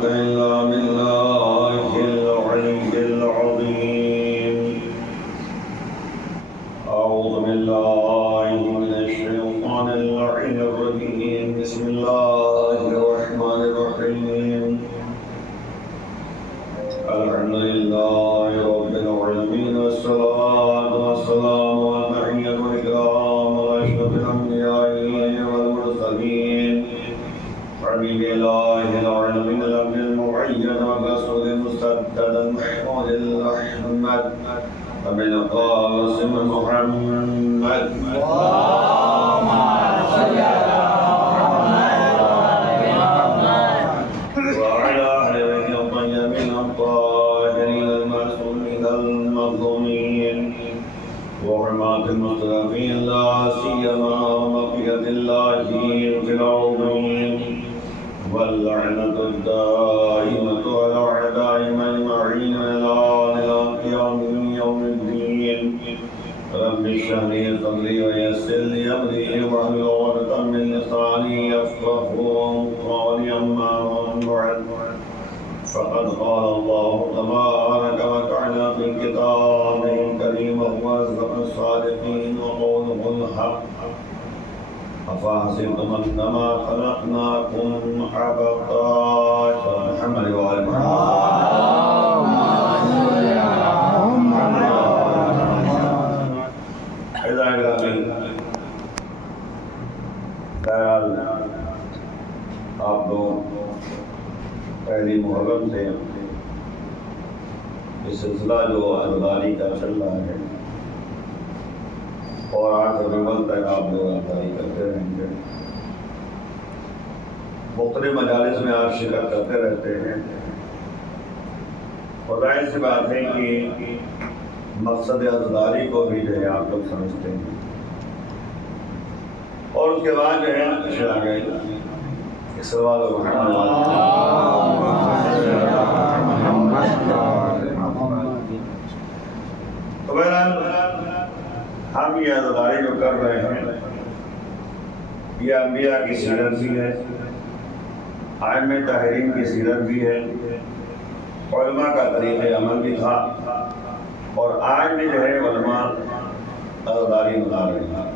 قوة إلا بالله العلي العظيم. أعوذ بالله من الشيطان اللعين الرجيم. بسم الله الرحمن الرحيم. الحمد لله رب العالمين، والصلاة والسلام والتحية والإكرام على أشرف الأنبياء والمرسلين حبيب الله العالمين الأمن المعين والرسول المسدد محمود الأحمد وبالقاسم محمد. اللهم صل على وعلى أهل بيت الطيبين الطاهرين المعصومين المظلومين وحرمات المستضعفين، لا سيما بقية الله في العظيم، واللعنة الدائمة على أعدائهم أجمعين إلى يوم الدين. رب اشرح لي صدري ويسر لي أمري واحلل عقدة من لساني يفقهوا قولي. أما بعد، فقد قال الله تبارك وتعالى في كتابه الكريم وهو أصدق الصادقين وقوله الحق: أفحسبتم أنما خلقناكم عبثا. محمد وآل آپ لوگ پہلی محرم سے یہ سلسلہ جو عزاداری کا چل رہا ہے اور آخر رمضان تک آپ لوگ عزاداری کرتے رہیں گے. مختلف مجالس میں آپ شرکت کرتے رہتے ہیں اور ظاہر سی بات ہے کہ مقصد عزاداری کو بھی جو ہے آپ لوگ سمجھتے ہیں. اور اس کے بعد جو ہے شروع گئے سوال تو بہرحال ہم یہ عزاداری جو کر رہے ہیں یہ انبیاء کی سیرت بھی ہے، ائمہ طاہرین کی سیرت بھی ہے، علماء کا طریقہ عمل بھی تھا، اور آج بھی جو ہے علماء عزاداری منا رہے ہیں.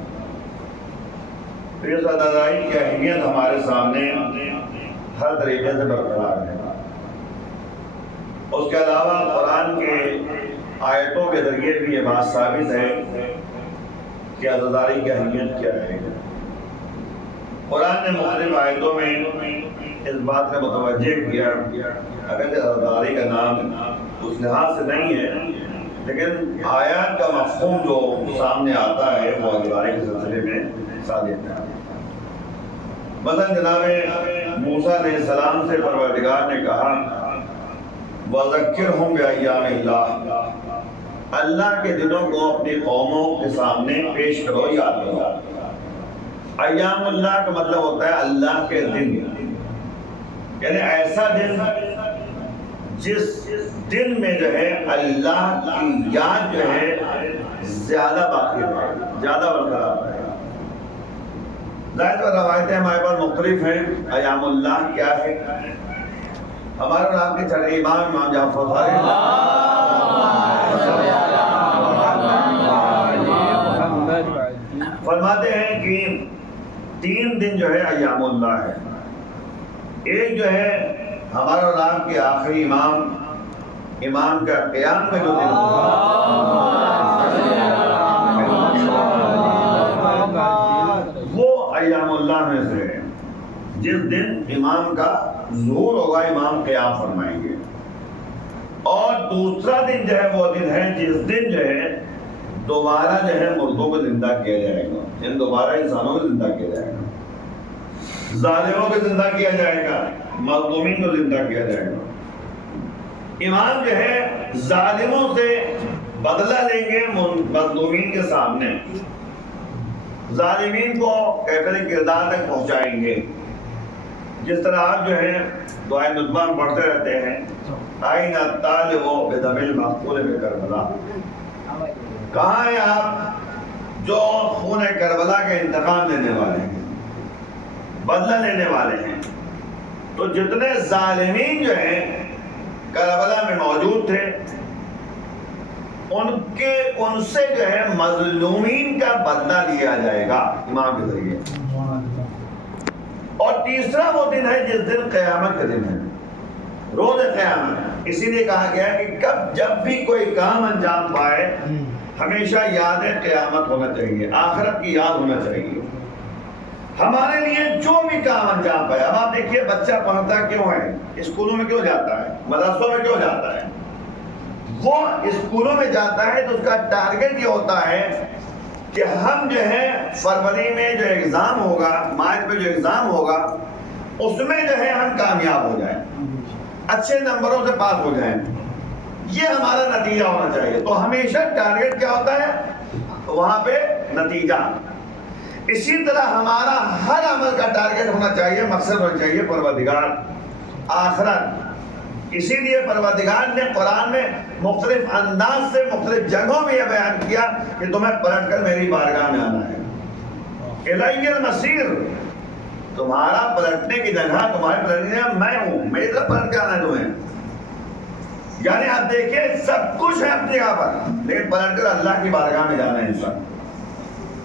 اس عزاداری کی اہمیت ہمارے سامنے ہر طریقے سے برقرار ہے. اس کے علاوہ قرآن کے آیتوں کے ذریعے بھی یہ بات ثابت ہے کہ عزاداری کی اہمیت کیا ہے. قرآن نے مختلف آیتوں میں اس بات کا متوجہ کیا، اگر عزاداری کا نام اس لحاظ سے نہیں ہے لیکن آیات کا مفہوم جو سامنے آتا ہے وہ عزاداری کے سلسلے میں ثابت ہے. مثلا جناب موسیٰ علیہ السلام سے پروردگار نے کہا وَذَكِّرْهُمْ بِأَيَّامِ اللَّهِ، اللہ کے دنوں کو اپنی قوموں کے سامنے پیش کرو، یاد کرو. ایام اللہ کا مطلب ہوتا ہے اللہ کے دن، یعنی ایسا دن جس دن میں جو ہے اللہ کی یاد جو ہے زیادہ باقی رہے، زیادہ برقرار رہے. ظاہر پر روایتیں ہمارے پاس مختلف ہیں. ایام اللہ کیا ہے؟ ہمارے اور آپ کے چھٹے امام جعفر صادق فرماتے ہیں کہ 3 دن جو ہے ایام اللہ ہے. ایک جو ہے ہمارے اور آپ کے آخری امام کا قیام کا جو دن ہوتا ایام اللہ میں سے جس دن امام کا ظہور ہوگا، امام قیام فرمائیں گے. اور دوسرا دن جو ہے وہ دن ہے جس دن جو ہے دوبارہ جو ہے مردوں کو زندہ کیا جائے گا، یعنی دوبارہ انسانوں کو زندہ کیا جائے گا، ظالموں کو زندہ کیا جائے گا، مظلومین کو زندہ کیا جائے گا. امام جو ہے ظالموں سے بدلہ لیں گے مظلومین کے سامنے، ظالمین کو کیفیت کردار تک پہنچائیں گے. جس طرح آپ جو ہے دعائے ندبہ پڑھتے رہتے ہیں آئین الطالب بدم المقتول بکربلا، کہاں ہیں آپ جو خون کربلا کے انتقام لینے والے ہیں، بدلہ لینے والے ہیں. تو جتنے ظالمین جو ہیں کربلا میں موجود تھے ان سے جو ہے مظلومین کا بدلہ لیا جائے گا امام کے ذریعے. اور تیسرا وہ دن ہے جس دن قیامت کا دن ہے، روز قیامت. اسی لیے کہا گیا کہ جب بھی کوئی کام انجام پائے ہمیشہ یاد قیامت ہونا چاہیے، آخرت کی یاد ہونا چاہیے. ہمارے لیے جو بھی کام انجام پائے، اب آپ دیکھیے بچہ پڑھتا کیوں ہے، اسکولوں میں کیوں جاتا ہے، مدرسوں میں کیوں جاتا ہے؟ وہ اسکولوں میں جاتا ہے تو اس کا ٹارگٹ یہ ہوتا ہے کہ ہم جو ہے فروری میں جو ایگزام ہوگا، مارچ میں جو ایگزام ہوگا اس میں جو ہے ہم کامیاب ہو جائیں، اچھے نمبروں سے پاس ہو جائیں. یہ ہمارا نتیجہ ہونا چاہیے. تو ہمیشہ ٹارگٹ کیا ہوتا ہے؟ وہاں پہ نتیجہ. اسی طرح ہمارا ہر عمل کا ٹارگٹ ہونا چاہیے، مقصد ہونا چاہیے پروردگار، آخرت. اسی لیے پروردگار نے قرآن میں مختلف انداز سے مختلف جگہوں میں یہ بیان کیا کہ تمہیں پلٹ کر میری بارگاہ میں آنا ہے. الی المصیر، تمہارا پلٹنے کی جگہ، تمہارے پلٹنے کی جگہ میں ہوں، میری طرف پلٹ کے آنا ہے تمہیں. یعنی آپ دیکھیں سب کچھ ہے اپنی جگہ پر، لیکن پلٹ کر اللہ کی بارگاہ میں جانا ہے انسان.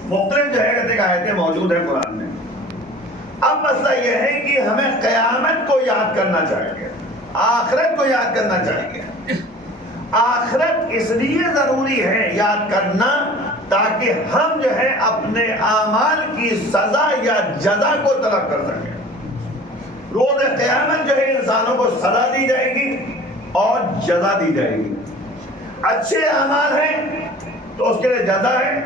مختلف جگہ آیتیں موجود ہیں قرآن میں. اب مسئلہ یہ ہے کہ ہمیں قیامت کو یاد کرنا چاہیے، آخرت کو یاد کرنا چاہیے. آخرت اس لیے ضروری ہے یاد کرنا تاکہ ہم جو ہے اپنے اعمال کی سزا یا جزا کو طلب کر سکیں. روز قیامت جو ہے انسانوں کو سزا دی جائے گی اور جزا دی جائے گی. اچھے اعمال ہیں تو اس کے لیے جزا ہے،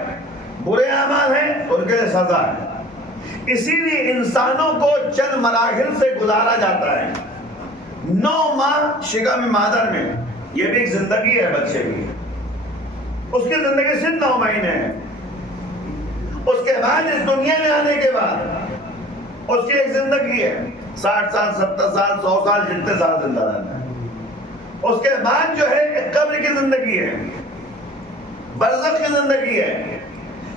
برے اعمال ہیں تو ان کے لیے سزا ہے. اسی لیے انسانوں کو چند مراحل سے گزارا جاتا ہے. 9 ماہ شکم مادر میں، یہ بھی ایک زندگی ہے بچے کی، اس کی زندگی صرف 9 مہینے ہے. اس کے بعد اس دنیا میں آنے کے بعد اس کی ایک زندگی ہے، 60 سال 70 سال 100 سال جتنے سال زندہ رہنا ہے. اس کے بعد جو ہے ایک قبر کی زندگی ہے، برزخ کی زندگی ہے.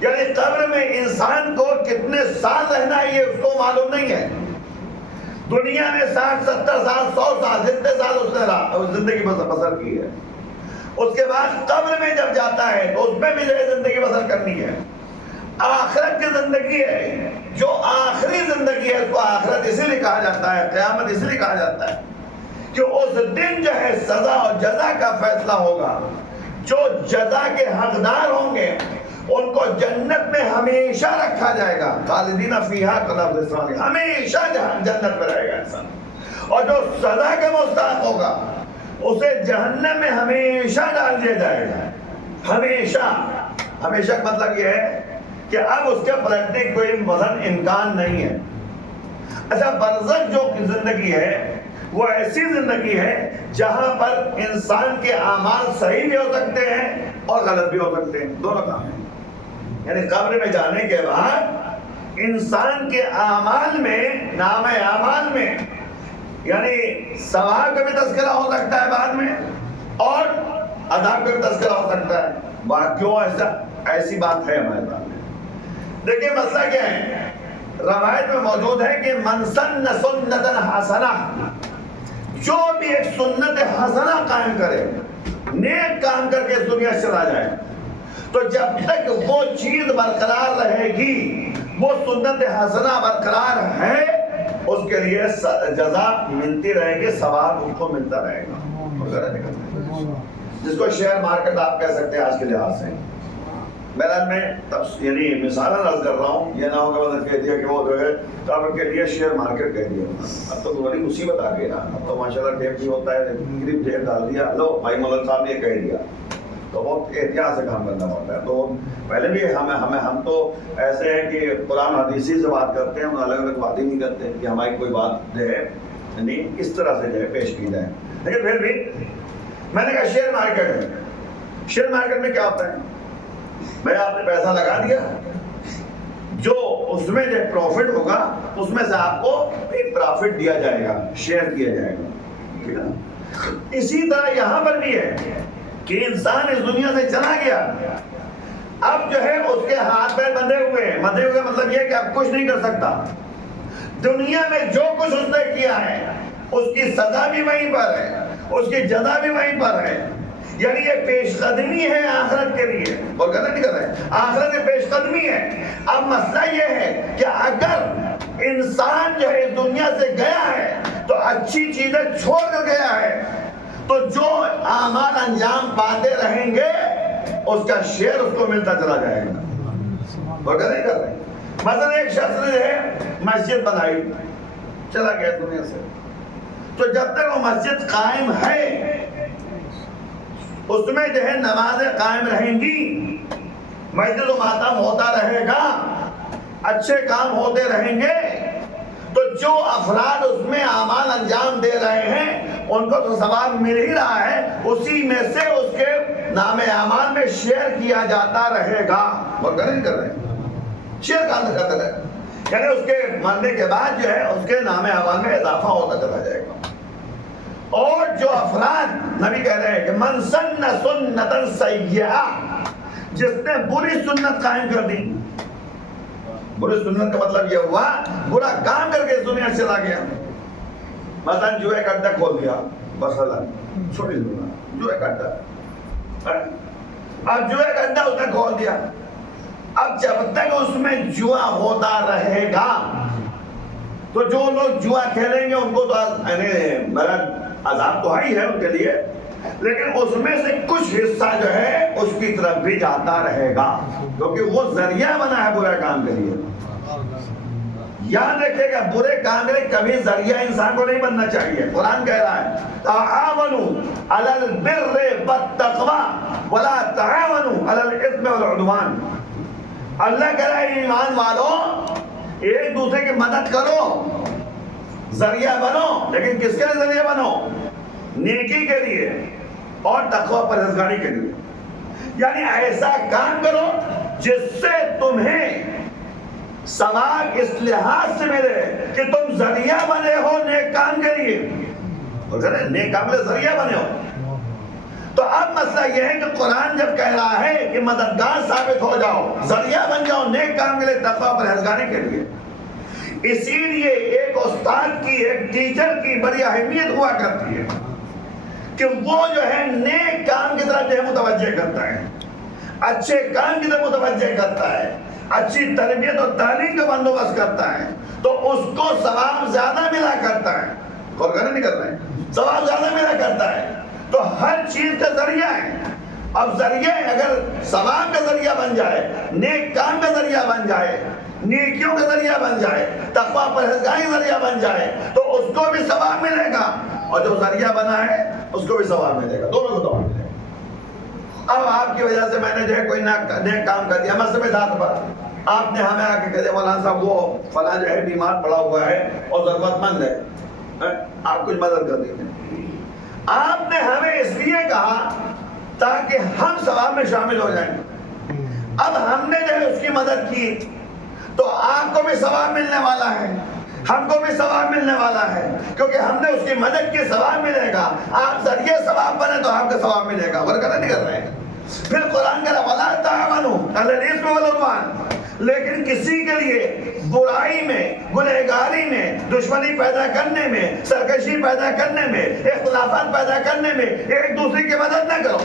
یعنی قبر میں انسان کو کتنے سال رہنا ہے یہ اس کو معلوم نہیں ہے. دنیا میں 60 70 سال 100 سال جتنے سال اس نے زندگی بسر کی ہے. اس کے بعد قبر میں جب جاتا ہے تو اس میں بھی جو ہے زندگی بسر کرنی ہے. آخرت کی زندگی ہے جو آخری زندگی ہے، اس کو آخرت اسی لیے کہا جاتا ہے، قیامت اسی لیے کہا جاتا ہے کہ اس دن جو ہے سزا اور جزا کا فیصلہ ہوگا. جو جزا کے حقدار ہوں گے ان کو جنت میں ہمیشہ رکھا جائے گا، خالدین فیہا کلب رسوانی، ہمیشہ جنت میں رہے گا انسان. اور جو سزا کا مستحق ہوگا اسے جہنم میں ہمیشہ ڈال دیا جائے گا. ہمیشہ. ہمیشہ کا مطلب یہ ہے کہ اب اس کے پلٹنے کی کوئی وزن امکان نہیں ہے. اچھا، برزخ جو زندگی ہے وہ ایسی زندگی ہے جہاں پر انسان کے اعمال صحیح بھی ہو سکتے ہیں اور غلط بھی ہو سکتے ہیں، دونوں کام ہیں. یعنی قبر میں جانے کے بعد انسان کے اعمال میں، نام اعمال میں، یعنی ثواب کا بھی تذکرہ ہو سکتا ہے بعد میں اور عذاب کا بھی تذکرہ ہو سکتا ہے. کیوں ایسی بات ہے ہمارے پاس میں؟ دیکھیں مسئلہ کیا ہے. روایت میں موجود ہے کہ من سن سنتا حسنہ، جو بھی ایک سنت حسنہ قائم کرے، نیک کام کر کے اس دنیا سے چلا جائے، تو جب تک وہ چیز برقرار رہے گی، وہ سنت حسنہ برقرار ہے، اس کے لیے جزا ملتی رہے گی، ثواب اس کو ملتا رہے گا. جس کو شیئر مارکیٹ آپ کہہ سکتے ہیں آج کے لحاظ سے. بہرحال میں یعنی مثالاً عرض کر رہا ہوں، یہ نہ ہو کہ مطلب کہہ دیا کہ وہ جو ہے قبر کے لیے شیئر مارکیٹ کہہ دیا. اب تو بڑی مصیبت آ گئی نا. اب تو ماشاء اللہ ٹیپ بھی ہوتا ہے، گریب ٹیپ ڈال دیا، لو بھائی مولوی صاحب نے یہ کہہ دیا، تو بہت احتیاط سے کام کرنا پڑتا ہے. تو پہلے بھی ہم تو ایسے ہیں کہ قرآن حدیثی سے بات کرتے ہیں، ہم الگ الگ بات ہی نہیں کرتے کہ ہماری کوئی بات جو ہے یعنی اس طرح سے جو ہے پیش کی جائے. لیکن پھر بھی میں نے کہا شیئر مارکیٹ ہے. شیئر مارکیٹ میں کیا ہوتا ہے؟ بھائی آپ نے پیسہ لگا دیا، جو اس میں جو پروفٹ ہوگا اس میں سے آپ کو ایک پروفٹ دیا جائے گا، شیئر کیا جائے گا. ٹھیک ہے. اسی طرح یہاں پر بھی ہے کہ انسان اس دنیا سے چلا گیا، اب جو ہے اس کے ہاتھ پیر بندھے ہوئے مطلب یہ کہ اب کچھ نہیں کر سکتا. دنیا میں جو کچھ اس نے کیا ہے اس کی سزا بھی وہیں پر ہے، اس کی جزا بھی وہیں پر ہے. یعنی یہ پیش قدمی ہے آخرت کے لیے، اور غلط نہیں کر رہے ہیں، آخرت میں پیش قدمی ہے. اب مسئلہ یہ ہے کہ اگر انسان جو ہے اس دنیا سے گیا ہے تو اچھی چیزیں چھوڑ کر گیا ہے، تو جو اعمال انجام پاتے رہیں گے اس کا شیئر اس کو ملتا چلا جائے گا. اور غلط نہیں کر رہے ہیں. مثلا ایک شخص نے جو ہے مسجد بنائی، چلا گیا دنیا سے، تو جب تک وہ مسجد قائم ہے اس میں جو ہے نمازیں قائم رہیں گی، مسجد و ماتم ہوتا رہے گا، اچھے کام ہوتے رہیں گے، تو جو افراد اس میں اعمال انجام دے رہے ہیں ان کو تو ثواب مل ہی رہا ہے، اسی میں سے اس کے نام اعمال میں شیئر کیا جاتا رہے گا. اور نہیں کر رہے ہیں، شیئر کا قدر ہے، یعنی اس کے مرنے کے بعد جو ہے اس کے نام اعمال میں اضافہ ہوتا چلا جائے گا. اور جو افراد، نبی کہہ رہے ہیں کہ من سن سنتا سیئہ، جس نے بری سنت قائم کر دی. بری سنت کا مطلب یہ ہوا برا کام کر کے اس دنیا سے چلا گیا. مثلا جوئے کا اڈا کھول دیا، مثلا چھوٹی دنیا جوئے کا اڈا، اب جوئے کا اڈا اس نے کھول دیا. اب جب تک اس میں جوا ہوتا رہے گا تو جو لوگ جوا کھیلیں گے ان کو تو عذاب تو ہی ہے ان کے لیے، لیکن اس میں سے کچھ حصہ جو ہے اس کی طرف بھی جاتا رہے گا، کیونکہ وہ ذریعہ بنا ہے برے کام کے لیے. یاد رکھیے گا برے کام کے لیے کبھی ذریعہ انسان کو نہیں بننا چاہیے. قرآن کہہ رہا ہے تعاونوا علی البر والتقوی ولا تعاونوا علی الاثم والعدوان. اللہ کہہ رہا ہے ایمان والوں ایک دوسرے کی مدد کرو، ذریعہ بنو، لیکن کس کے لیے ذریعہ بنو؟ نیکی کے لیے اور تقوی پرہیزگاری کے لیے. یعنی ایسا کام کرو جس سے تمہیں ثواب اس لحاظ سے ملے کہ تم ذریعہ بنے ہو نیک کام کے لیے، نیک کام کے لیے ذریعہ بنے ہو. تو اب مسئلہ یہ ہے کہ قرآن جب کہہ رہا ہے کہ مددگار ثابت ہو جاؤ، ذریعہ بن جاؤ نیک کام کے لیے، تقوی پرہیزگاری کے لیے، اسی لیے ایک استاد کی، ایک ٹیچر کی بڑی اہمیت ہوا کرتی ہے کہ وہ جو ہے نیک کام کی طرف جو ہے متوجہ کرتا ہے، اچھے کام کی طرف متوجہ کرتا ہے، اچھی تربیت اور تعلیم کا بندوبست کرتا ہے، تو اس کو ثواب زیادہ ملا کرتا ہے. غور نہیں کر رہے ہیں، ثواب زیادہ ملا کرتا ہے. تو ہر چیز کا ذریعہ ہے. اب ذریعہ اگر ثواب کا ذریعہ بن جائے، نیک کام کا ذریعہ بن جائے، نیکیوں کا ذریعہ بن جائے، تقوی پرہیزگاری کا ذریعہ بن جائے، تو اس کو بھی ثواب ملے گا، اور جو ذریعہ بنا ہے اس کو بھی ثواب ملے گا، دونوں کو ثواب ملے گا. اب آپ کی وجہ سے میں نے جو ہے کوئی نیک کام کر دیا، مثلا ذات پر آپ نے ہمیں آ کے کہہ دیا مولانا صاحب وہ فلاں جو ہے بیمار پڑا ہوا ہے اور ضرورت مند ہے، آپ کچھ مدد کر دیجیے. آپ نے ہمیں اس لیے کہا تاکہ ہم ثواب میں شامل ہو جائیں. اب ہم نے جو ہے اس کی مدد کی تو آپ کو بھی ثواب ملنے والا ہے، ہم کو بھی ثواب ملنے والا ہے، کیونکہ ہم نے اس کی مدد کی، ثواب ملے گا. آپ ذریعے ثواب بنے تو آپ کا ثواب ملے گا. ورکہ نہیں کر رہے ہیں. پھر قرآن کہہ رہا وَلَا تَعَوَنُوا عَلَى الْإِثْمِ وَالْعُدْوَانِ. لیکن کسی کے لیے برائی میں، گنہگاری میں، دشمنی پیدا کرنے میں، سرکشی پیدا کرنے میں، اختلافات پیدا کرنے میں ایک دوسرے کی مدد نہ کرو.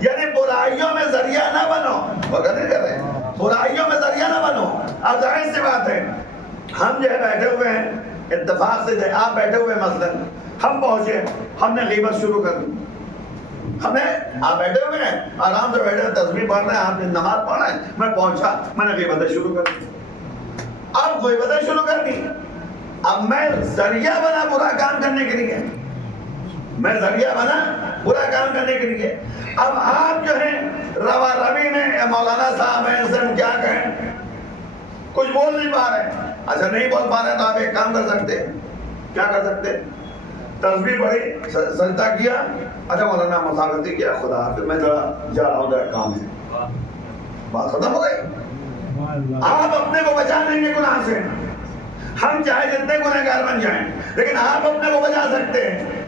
یعنی برائیوں میں ذریعہ نہ بنو. وغیرہ نہیں کر رہے ہیں، برائیوں میں ذریعہ نہ بنو. اب ظاہر سی بات ہے ہم جو ہے بیٹھے ہوئے ہیں، اتفاق سے آپ بیٹھے ہوئے مثلا ہم پہنچے، ہم نے غیبت شروع کر دی. آپ بیٹھے ہوئے ہیں آرام سے بیٹھے ہیں، تسبیح پڑھ رہے ہیں، آپ نے نماز پڑھ رہے ہیں، میں پہنچا، میں نے غیبتیں شروع کر دی. اب غیبتیں شروع کر دی. اب میں ذریعہ بنا برا کام کرنے کے لیے، میں ذریعہ بنا برا کام کرنے کے لیے. اب آپ جو ہیں روا روی میں مولانا صاحب ہیں، سے ہم کیا کہیں، کچھ بول نہیں پا رہے. اچھا نہیں بول پا رہے تو آپ ایک کام کر سکتے ہیں. کیا کر سکتے؟ تسبیح پڑھی، سجدہ کیا، اچھا مولانا مسافرتی کیا، خدا حافظ میں ذرا جا رہا ہوں، ذرا کام ہے، بات ختم ہو گئی. آپ اپنے کو بچا لیں گے گناہ سے. ہم چاہے جتنے گنہگار بن جائیں لیکن آپ اپنے کو بچا سکتے ہیں.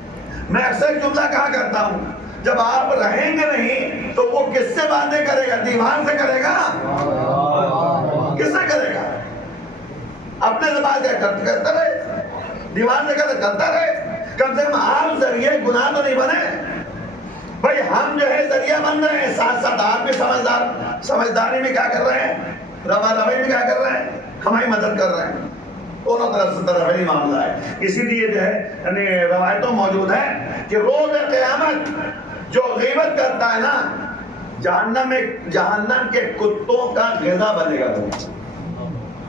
میں اکثر جملہ کہا کرتا ہوں جب آپ رہیں گے نہیں تو وہ کس سے باتیں کرے گا؟ دیوان سے کرے گا؟ کس سے کرے گا؟ اپنے سے بات کرتا رہے، دیوان سے کرتا رہے. کم سے کم آپ ذریعے گناہ تو نہیں بنے بھائی. ہم جو ہے ذریعہ بن رہے ہیں، ساتھ ساتھ آپ بھی سمجھداری میں کیا کر رہے ہیں، روا روی میں کیا کر رہے ہیں، ہماری مدد کر رہے ہیں. دونوں طرف سے طرف ہی معاملہ ہے. اسی لیے جو ہے یعنی روایتوں موجود ہے کہ روز قیامت جو غیبت کرتا ہے نا، جہنم کے کتوں کا غذا بنے گا.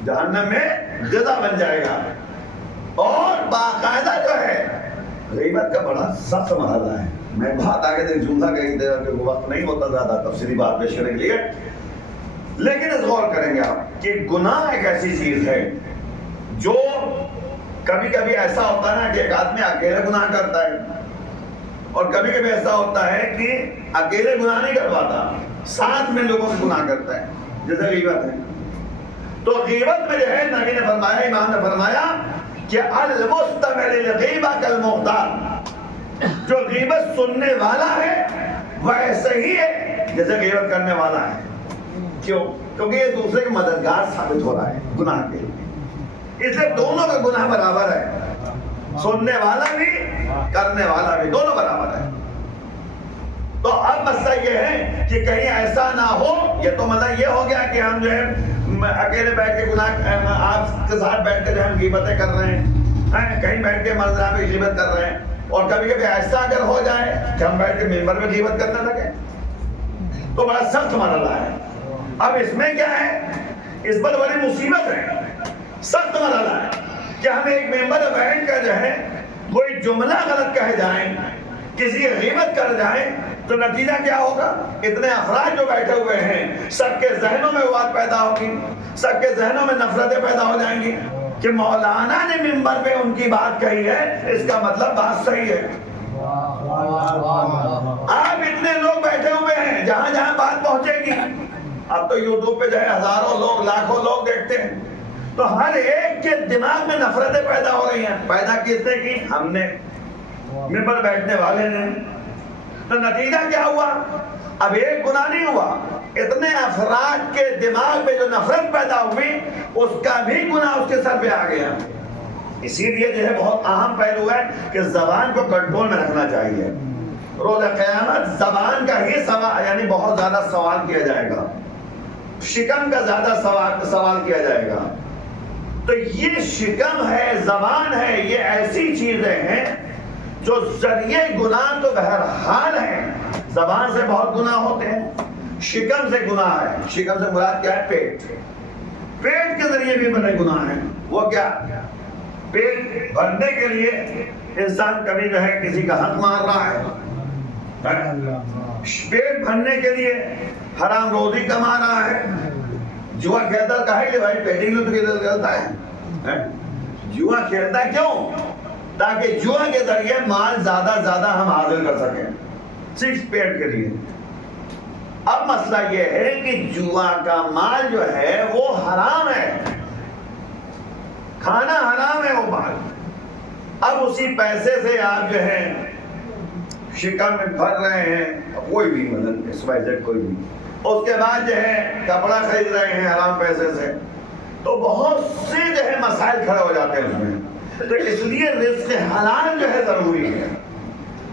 جہنم میں غذا بن جائے گا. اور باقاعدہ جو ہے غیبت کا بڑا سخت مرحلہ ہے. میں بات آگے دیکھ جملہ کہ وقت نہیں ہوتا زیادہ تفصیلی بات پیش کرنے کے لیے، لیکن اس غور کریں گے آپ کہ گناہ ایک ایسی چیز ہے جو کبھی کبھی ایسا ہوتا ہے نا کہ ایک آدمی اکیلے گناہ کرتا ہے، اور کبھی کبھی ایسا ہوتا ہے کہ اکیلے گناہ نہیں کر پاتا، ساتھ میں لوگوں سے گناہ کرتا ہے، جیسے غیبت ہے. تو غیبت میں جو ہے نبی نے فرمایا، امام نے فرمایا کہ المستمع للغیبہ کالمختار، جو غیبت سننے والا ہے وہ ایسے ہی ہے جیسے غیبت کرنے والا ہے. کیوں؟ کیونکہ یہ دوسرے کے مددگار ثابت ہو رہا ہے گناہ کے لیے. اس لیے دونوں کا گناہ برابر ہے، سننے والا بھی کرنے والا بھی، دونوں برابر ہے. تو اب مسئلہ یہ ہے کہ کہیں ایسا نہ ہو، یہ تو مطلب یہ ہو گیا کہ ہم جو ہے اکیلے بیٹھ کے گناہ، آپ کے ساتھ بیٹھ کے جو ہم غیبتیں کر رہے ہیں، کہیں بیٹھ کے منظر میں غیبت کر رہے ہیں. اور کبھی کبھی ایسا اگر ہو جائے کہ ہم بیٹھ کے ممبر میں غیبت کرنے لگے تو بڑا سخت مرحلہ ہے. اب اس میں کیا ہے، اس پر بڑی مصیبت ہے، سخت مرحلہ ہے کہ ہم ایک ممبر میں بیٹھ کر جو ہے کوئی جملہ غلط کہہ جائیں، کسی کی غیبت کر جائیں، تو نتیجہ کیا ہوگا؟ اتنے افراد جو بیٹھے ہوئے ہیں سب کے ذہنوں میں بات پیدا ہوگی، سب کے ذہنوں میں نفرتیں پیدا ہو جائیں گی کہ مولانا نے ممبر پہ ان کی بات کہی ہے، اس کا مطلب بات صحیح ہے. آپ اتنے لوگ بیٹھے ہوئے ہیں، جہاں جہاں بات پہنچے گی، اب تو یوٹیوب پہ جو ہے ہزاروں لوگ، لاکھوں لوگ دیکھتے ہیں، تو ہر ایک کے دماغ میں نفرتیں پیدا ہو رہی ہیں. پیدا کس نے کی؟ ہم نے، ممبر بیٹھنے والے نے. تو نتیجہ کیا ہوا؟ اب ایک گناہ نہیں ہوا، اتنے افراد کے دماغ میں جو نفرت پیدا ہوئی اس کا بھی گناہ اس کے سر پہ آ گیا. اسی لیے جو ہے بہت اہم پہلو ہے کہ زبان کو کنٹرول میں رکھنا چاہیے. روز قیامت زبان کا ہی سوال، یعنی بہت زیادہ سوال کیا جائے گا، شکم کا زیادہ سوال کیا جائے گا. تو یہ شکم ہے، زبان ہے، یہ ایسی چیزیں ہیں جو ذریعے گناہ تو بہرحال ہیں. زبان سے بہت گناہ ہوتے ہیں، شکم سے گناہ ہے. شکم سے مراد کیا ہے؟ پیٹ. پیٹ کے ذریعے بھی بڑے گناہ ہیں. وہ کیا؟ پیٹ بھرنے کے لیے انسان کبھی جو ہے کسی کا حق مار رہا ہے، پیٹ بھرنے کے لیے حرام روزی کما رہا ہے. جوا کھیلتا کہے کہ بھائی پیٹ ہی لوٹ کے کھیلتا ہے. جوا کھیلتا کیوں؟ تاکہ جوا کے ذریعے مال زیادہ ہم حاصل کر سکیں، صرف پیٹ کے لیے. اب مسئلہ یہ ہے کہ جوا کا مال جو ہے وہ حرام ہے، کھانا حرام ہے وہ مال. اب اسی پیسے سے آپ جو ہے شکم میں بھر رہے ہیں، کوئی بھی مطلب اس وجہ کوئی بھی، اس کے بعد جو ہے کپڑا خرید رہے ہیں حرام پیسے سے، تو بہت سے جو ہے مسائل کھڑے ہو جاتے ہیں اس میں. تو اس لیے رزق حلال جو ہے ضروری ہے،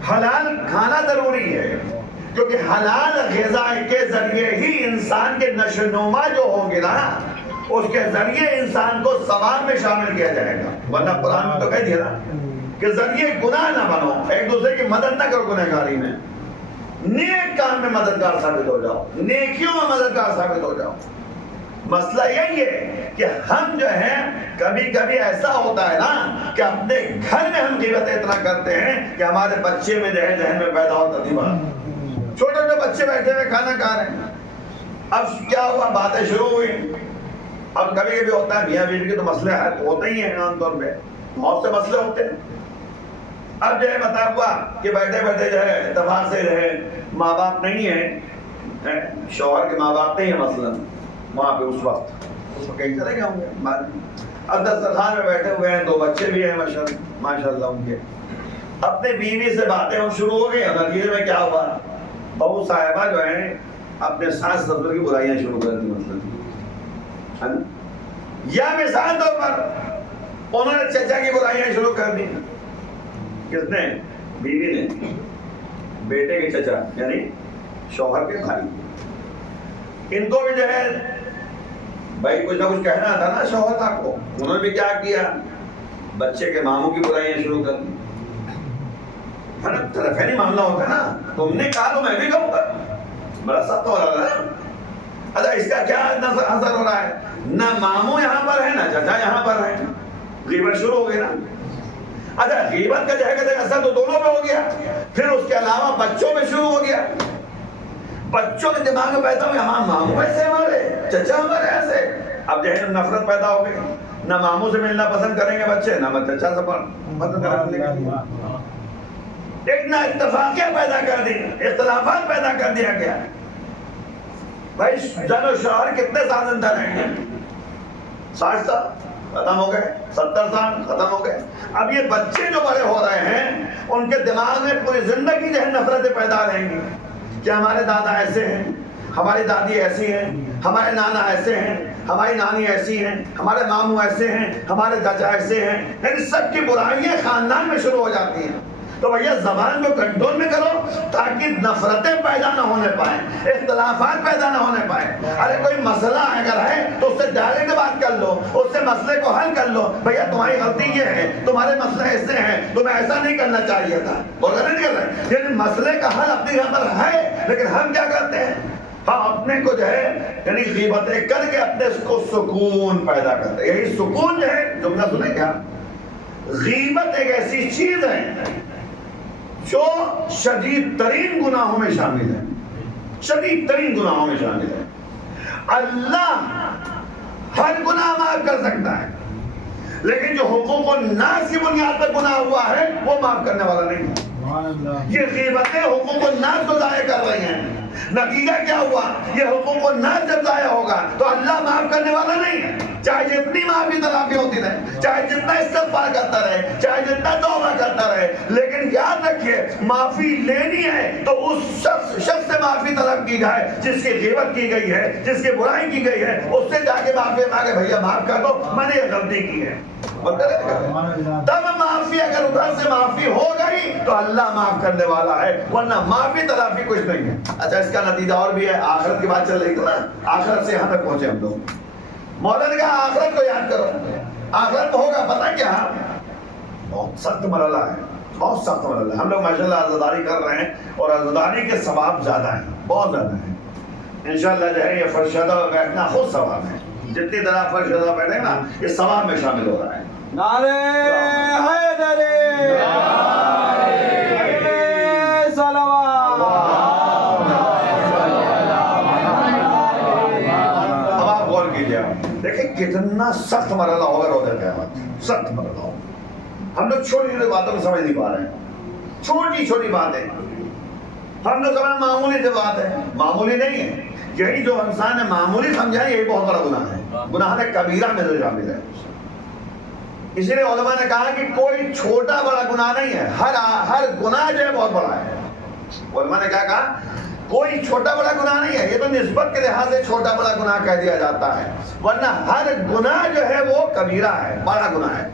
حلال کھانا ضروری ہے، کیونکہ حلال غذا کے ذریعے ہی انسان کے نشوونما جو ہوگی نا، اس کے ذریعے انسان کو ثواب میں شامل کیا جائے گا. ورنہ قرآن میں تو کہہ دیا نا کہ ذریعے گناہ نہ بنو، ایک دوسرے کی مدد نہ کرو گناہ گاری میں، نیک کام میں مددگار ثابت ہو جاؤ، نیکیوں میں مددگار ثابت ہو جاؤ. مسئلہ یہی ہے کہ ہم جو ہیں کبھی کبھی ایسا ہوتا ہے نا کہ اپنے گھر میں ہم غیبتیں اتنا کرتے ہیں کہ ہمارے بچے میں جو ہے ذہن میں پیدا ہوتا تھی بات. چھوٹے چھوٹے بچے بیٹھے ہوئے کھانا کھا رہے ہیں، اب کیا ہوا، باتیں شروع ہوئی. اب کبھی کبھی ہوتا ہے میاں بیوی کے تو مسئلے ہوتے ہی ہیں، عام طور پہ بہت سے مسئلے ہوتے ہیں. اب جو ہے بتا ہوا کہ بیٹھے بیٹھے جو ہے اتفاق سے جو ہے ماں باپ نہیں ہے، شوہر کے ماں باپ نہیں ہے مثلاً وہاں پہ اس وقت کہیں چلے گئے ہوں گے. اب دسترخوان میں بیٹھے ہوئے ہیں، 2 بچے بھی ہیں ماشاء اللہ ان کے، اپنے بیوی سے باتیں شروع ہو گئی. نتیجے میں کیا ہوا، بہو صاحبہ جو ہیں اپنے ساس سسر کی برائیاں شروع کر دی مثلاً، یا مثال طور پر انہوں نے چچا کی برائیاں شروع کر دی. کس نے؟ بیوی نے بیٹے کے چچا یعنی شوہر کے بھائی، ان کو بھی جو ہے بھائی کچھ نہ کچھ کہنا تھا نا شوہر صاحب کو، انہوں نے بھی کیا کیا؟ بچے کے ماموں کی برائیاں شروع کر دی. طرفین معاملہ ہوتا ہے نا، تم نے کہا تو میں بھی کہوں گا، بڑا سخت ہو رہا ہے. اچھا اس کا کیا اثر ہو رہا ہے؟ نہ ماموں یہاں پر ہے نہ چچا یہاں پر ہے، غیبت شروع ہو گئی نا. اچھا غیبت کا جو ہے کہ اثر تو دونوں پہ ہو گیا، پھر اس کے علاوہ بچوں پہ شروع ہو گیا. بچوں کے دماغ میں پیدا ہوئے ہمارے ماموں ایسے، ہمارے چچا ہمارے ایسے. اب جو ہے نفرت پیدا ہو گئی، نہ ماموں سے ملنا پسند کریں گے بچے، نہ چچا سے پسند کریں گے. ایک نہ اتفاقیہ پیدا کر دی، اختلافات پیدا کر دیا گیا. بھائی جن و شوہر کتنے سال زندہ رہیں گے؟ 60 سال ختم ہو گئے، 70 سال ختم ہو گئے. اب یہ بچے جو بڑے ہو رہے ہیں ان کے دماغ میں پوری زندگی جو ہے نفرتیں پیدا رہیں گی کہ ہمارے دادا ایسے ہیں، ہماری دادی ایسی ہیں، ہمارے نانا ایسے ہیں، ہماری نانی ایسی ہیں، ہمارے ماموں ایسے ہیں، ہمارے چچا ایسے ہیں. یعنی سب کی برائیاں خاندان میں شروع ہو جاتی ہیں. تو بھیا زبان کو کنٹرول میں کرو تاکہ نفرتیں پیدا نہ ہونے پائیں، اختلافات پیدا نہ ہونے پائیں. ارے کوئی مسئلہ اگر ہے تو اس سے ڈائریکٹ بات کر لو، اس سے مسئلے کو حل کر لو. بھیا تمہاری غلطی یہ ہے، تمہارے مسئلے ایسے ہیں، تمہیں ایسا نہیں کرنا چاہیے تھا، اور غلط نہیں کر رہے. یعنی مسئلے کا حل اپنی جگہ پر ہے، لیکن ہم کیا کرتے ہیں؟ ہم اپنے کو جو ہے یعنی غیبتیں کر کے اپنے کو سکون پیدا کرتے ہیں. یہی سکون جو ہے، جملہ سنیں کیا؟ غیبت ایک ایسی چیز ہے جو شدید ترین گناہوں میں شامل ہے، شدید ترین گناہوں میں شامل ہے. اللہ ہر گناہ معاف کر سکتا ہے، لیکن جو حقوق الناس کی بنیاد پر گناہ ہوا ہے وہ معاف کرنے والا نہیں ہے. یہ غیبتیں حقوق الناس کو ضائع کر رہی ہیں. نتیجہ کیا ہوا؟ یہ حقوق الناس جب ضائع ہوگا تو اللہ معاف کرنے والا نہیں ہے. چاہے جتنی معافی تلافی ہوتی رہے، چاہے جتنا استغفار کرتا رہے، چاہے جتنا توبہ کرتا رہے، لیکن یاد رکھیے معافی لینی ہے تو اس شخص سے معافی طلب کی جائے جس کی غیبت کی گئی ہے، جس کی برائی کی گئی ہے. اس سے جا کے معافی مانگے، بھیا معاف کر دو، میں نے یہ غلطی کی ہے. تب معافی، اگر ادھر سے معافی ہو گئی تو اللہ معاف کرنے والا ہے، ورنہ معافی تلافی کچھ نہیں ہے. اچھا اس کا نتیجہ اور بھی ہے. آخرت کی بات چل رہی تھی نا، آخرت سے یہاں تک پہنچے ہم لوگ. مولا نے کہا آخرت کو یاد کرو. آخرت میں ہوگا پتہ کیا؟ بہت سخت مرحلہ ہے، بہت سخت مرحلہ ہے. ہم لوگ ماشاءاللہ عزاداری کر رہے ہیں اور عزاداری کے ثواب زیادہ ہیں، بہت زیادہ ہیں. انشاءاللہ جو ہے یہ فرشدہ بیٹھنا خود ثواب ہے. جتنی طرح فرشدہ بیٹھے گا یہ ثواب میں شامل ہو رہا ہے. نعرہ حیدری، نعرہ صلوات. اب آپ غور کیجیے، دیکھیں کتنا سخت مرحلہ ہوگا روزہ قیامت، سخت مرحلہ ہوگا. ہم لوگ چھوٹی چھوٹی باتوں کو سمجھ نہیں پا رہے ہیں، چھوٹی چھوٹی باتیں ہم لوگ سمجھ معمولی سے بات ہے، معمولی نہیں ہے. یہی جو انسان نے معمولی سمجھا یہی بہت بڑا گناہ ہے، گناہ کبیرہ میں جو شامل ہے. اسی لیے علماء نے کہا کہ کوئی چھوٹا بڑا گناہ نہیں ہے، ہر گناہ جو ہے بہت بڑا ہے. علماء نے کیا کہا؟ کوئی چھوٹا بڑا گناہ نہیں ہے. یہ تو نسبت کے لحاظ سے چھوٹا بڑا گناہ کہہ دیا جاتا ہے، ورنہ ہر گناہ جو ہے وہ کبیرہ ہے، بڑا گناہ ہے.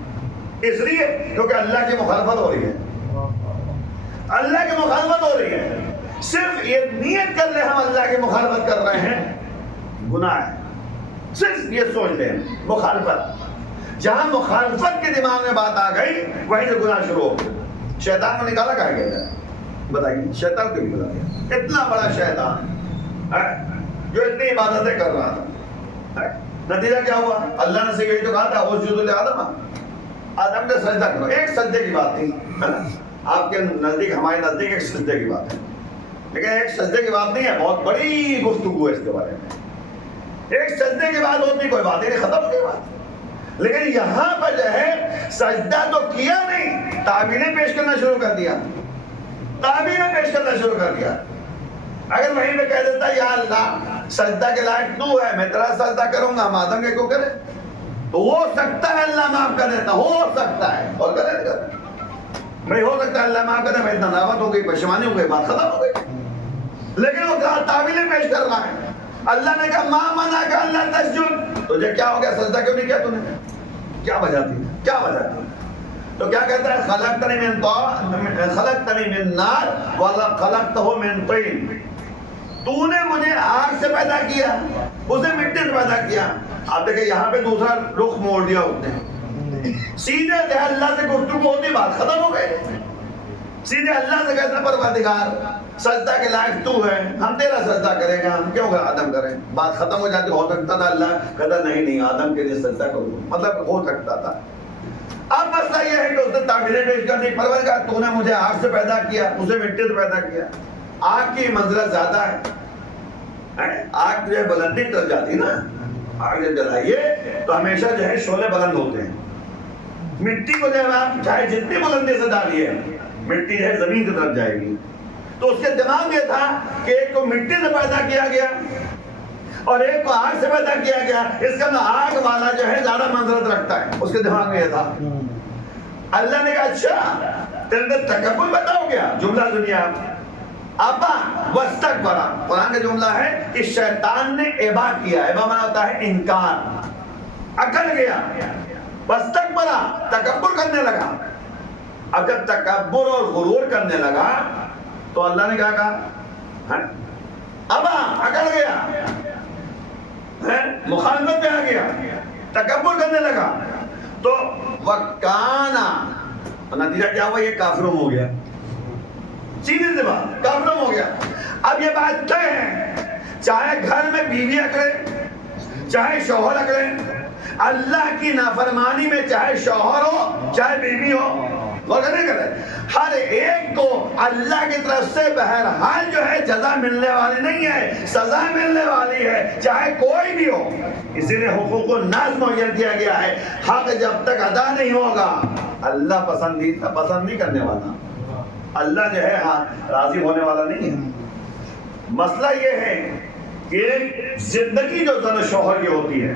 اس لیے کیونکہ اللہ کی مخالفت ہو رہی ہے، اللہ کی مخالفت ہو رہی ہے. صرف یہ نیت کر لیں ہم اللہ کی مخالفت کر رہے ہیں، گناہ ہے. صرف یہ سوچ لیں مخالفت. جہاں مخالفت کے دماغ میں بات آ گئی وہیں سے گناہ شروع ہو گیا. شیطان کو نکالا کہا گیا ہے؟ بتائیے شیطان کو نکالا گیا. اتنا بڑا شیطان جو اتنی عبادتیں کر رہا تھا، نتیجہ کیا ہوا؟ اللہ نے سے یہی تو کہا تھا اسجدوا لآدم، آدم نے سجدہ کرو. ایک سجدے کی بات تھی، آپ کے نزدیک ہمارے نزدیک ایک سجدے کی بات ہے، لیکن ایک سجدے کی بات نہیں ہے، بہت بڑی گفتگو ہے اس کے بارے میں. ایک سجدے کی بات ہوتی کوئی بات ہی نہیں، ختم ہو گئی بات. لیکن یہاں پر جو ہے سجدہ تو کیا نہیں، تعبیریں پیش کرنا شروع کر دیا، تعبیریں پیش کرنا شروع کر دیا. اگر وہیں پہ کہہ دیتا یا اللہ سجدہ کے لائق تو ہے، میں تیرا سجدہ کروں گا، ہم آدم کے کو کرے تو ہو سکتا ہے اللہ معاف کر دیتا، ہو سکتا ہے. اور کرے بھائی ہو سکتا ہے اللہ معاف کر دے، میں اتنا دعوت ہو گئی، پشیمانی ہو گئی، بات ختم ہو گئی. لیکن وہ تعبیریں پیش کر رہا ہے. اللہ نے کہا ما منعک اللہ تسجد، تجھے کیا ہو گیا سجدہ کیوں نہیں کیا؟ تو نے کیا وجہ تھی؟ کیا وجہ تھی؟ تو کیا کہتا ہے خلقتنی من نار وخلقتہ من طین، تو نے مجھے آگ سے پیدا کیا، اسے مٹی سے پیدا کیا۔ آپ دیکھیں یہاں پہ دوسرا رخ موڑ دیا اس نے، سیدھے سے اللہ سے گفتگو ہوتی، بات ختم ہو گئی، سیدھے اللہ سے کہتا پروردگار سجدہ کے لائق تو ہے، ہم تیرا سجدہ کریں گے، ہم کیوں آدم کریں؟ بات ختم ہو جاتی۔ ہو سکتا تھا اللہ کہتا نہیں آدم کے لیے سجدہ کرو، مطلب ہو سکتا تھا۔ اب مسئلہ یہ ہے کہ اس نے تعبیریں پیش کر دی، پروردگار تو نے مجھے آگ سے پیدا کیا، اسے مٹی سے پیدا کیا۔ آگ کی منزلت زیادہ ہے، آگ جو ہے بلندی طرف جاتی نا، آگ جب جلائیے تو ہمیشہ جو ہے شعلے بلند ہوتے ہیں۔ مٹی کو جب آپ چاہے جتنی بلندی سے ڈالیے، مٹی جو ہے زمین کی طرف جائے گی۔ تو اس کے دماغ میں تھا کہ ایک کو مٹی سے پیدا کیا گیا اور ایک کو آگ سے پیدا کیا گیا، اس کا آگ والا جو ہے زیادہ منزلت رکھتا ہے، اس کے دماغ میں یہ تھا۔ اللہ نے کہا اچھا تیرے اندر تکبر پیدا ہو گیا، جملہ سنیے آپ، ابا واستکبر، قرآن کا جملہ ہے کہ شیطان نے ابا کیا، ابا مانا ہوتا ہے انکار، اکڑ گیا، واستکبر تکبر کرنے لگا۔ اب جب تکبر اور غرور کرنے لگا تو اللہ نے کیا کہا؟ ابا اکڑ گیا، مخالفت میں آ گیا، تکبر کرنے لگا، تو وکانا، نتیجہ کیا ہوا؟ یہ کافروں ہو گیا، سیدھی سی بات، کافروں ہو گیا۔ اب یہ بات طے ہے، چاہے گھر میں بیوی اکڑے، چاہے شوہر اکڑے، اللہ کی نافرمانی میں چاہے شوہر ہو چاہے بیوی ہو، غور نہیں کرے، ہر ایک کو اللہ کی طرف سے بہرحال جو ہے جزا ملنے والی نہیں ہے، سزا ملنے والی ہے، چاہے کوئی بھی ہو۔ اسی لیے حقوق الناس معین کیا گیا ہے، حق جب تک ادا نہیں ہوگا اللہ پسند نہیں کرنے والا، اللہ جو ہے راضی ہونے والا نہیں ہے۔ مسئلہ یہ ہے کہ زندگی جو زن شوہر کی ہوتی ہے،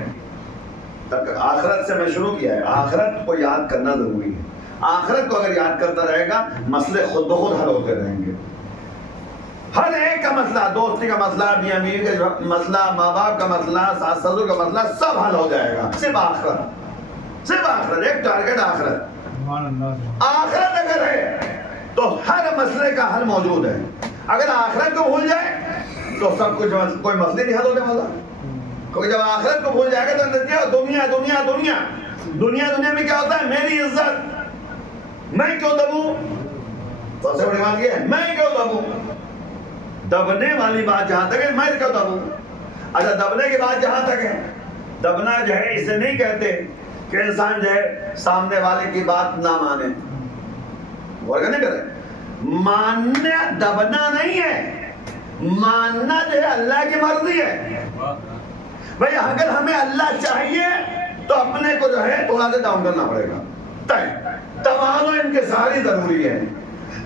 آخرت سے میں شروع کیا ہے، آخرت کو یاد کرنا ضروری ہے۔ آخرت کو اگر یاد کرتا رہے گا مسئلے خود بخود حل ہوتے رہیں گے۔ ہر ایک کا مسئلہ، دوستی کا مسئلہ، میاں بیوی کا مسئلہ، ماں باپ کا مسئلہ، ساس سسر کا مسئلہ، سب حل ہو جائے گا، صرف آخرت، صرف آخرت، ایک ٹارگٹ آخرت۔ آخرت اگر ہے تو ہر مسئلے کا حل موجود ہے۔ اگر آخرت کو بھول جائے تو سب کچھ، کوئی مسئلہ نہیں حل ہونے والا، کیونکہ جب آخرت کو بھول جائے گا تو نتیجہ دنیا دنیا دنیا دنیا دنیا میں کیا ہوتا ہے؟ میری عزت میں کیوں دبوں؟ سب سے بڑی بات یہ ہے، میں کیوں دبوں؟ دبنے والی بات جہاں تک ہے، میں کیوں دبوں؟ اچھا دبنے کی بات جہاں تک ہے، دبنا جو ہے اسے نہیں کہتے کہ انسان جو ہے سامنے والے کی بات نہ مانے، غور نہیں کرے، ماننا دبنا نہیں ہے، ماننا جو ہے اللہ کی مرضی ہے۔ بھئی اگر ہمیں اللہ چاہیے تو اپنے کو جو ہے تھوڑا سا ڈاؤن کرنا پڑے گا، تواضع انکساری ضروری ہے۔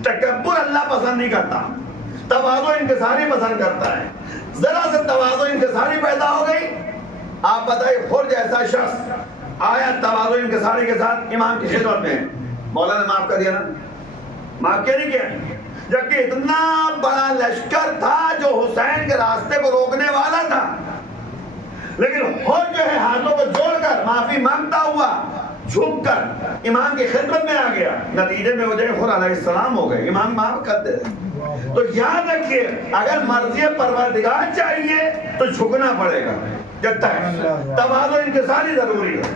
تکبر اللہ پسند نہیں کرتا، تواضع انکساری پسند کرتا ہے۔ ذرا سے تواضع انکساری پیدا ہو گئی، آپ بتائیے خود جیسا شخص آیا تواضع انکساری کے ساتھ امام کی خدمت میں، مولا نے معاف کر دیا نا، معاف کیا نہیں کیا؟ جبکہ اتنا بڑا لشکر تھا جو حسین کے راستے کو روکنے والا تھا، لیکن خود جو ہے ہاتھوں کو جوڑ کر معافی مانگتا ہوا جھک کر امام کی خدمت میں آ گیا، نتیجے میں وہ جو ہے خود علیہ السلام ہو گئے، امام معاف کرتے ہیں۔ تو یاد رکھیے اگر مرضی پروردگار چاہیے تو جھکنا پڑے گا، جب تک تواضع انکساری ضروری ہے،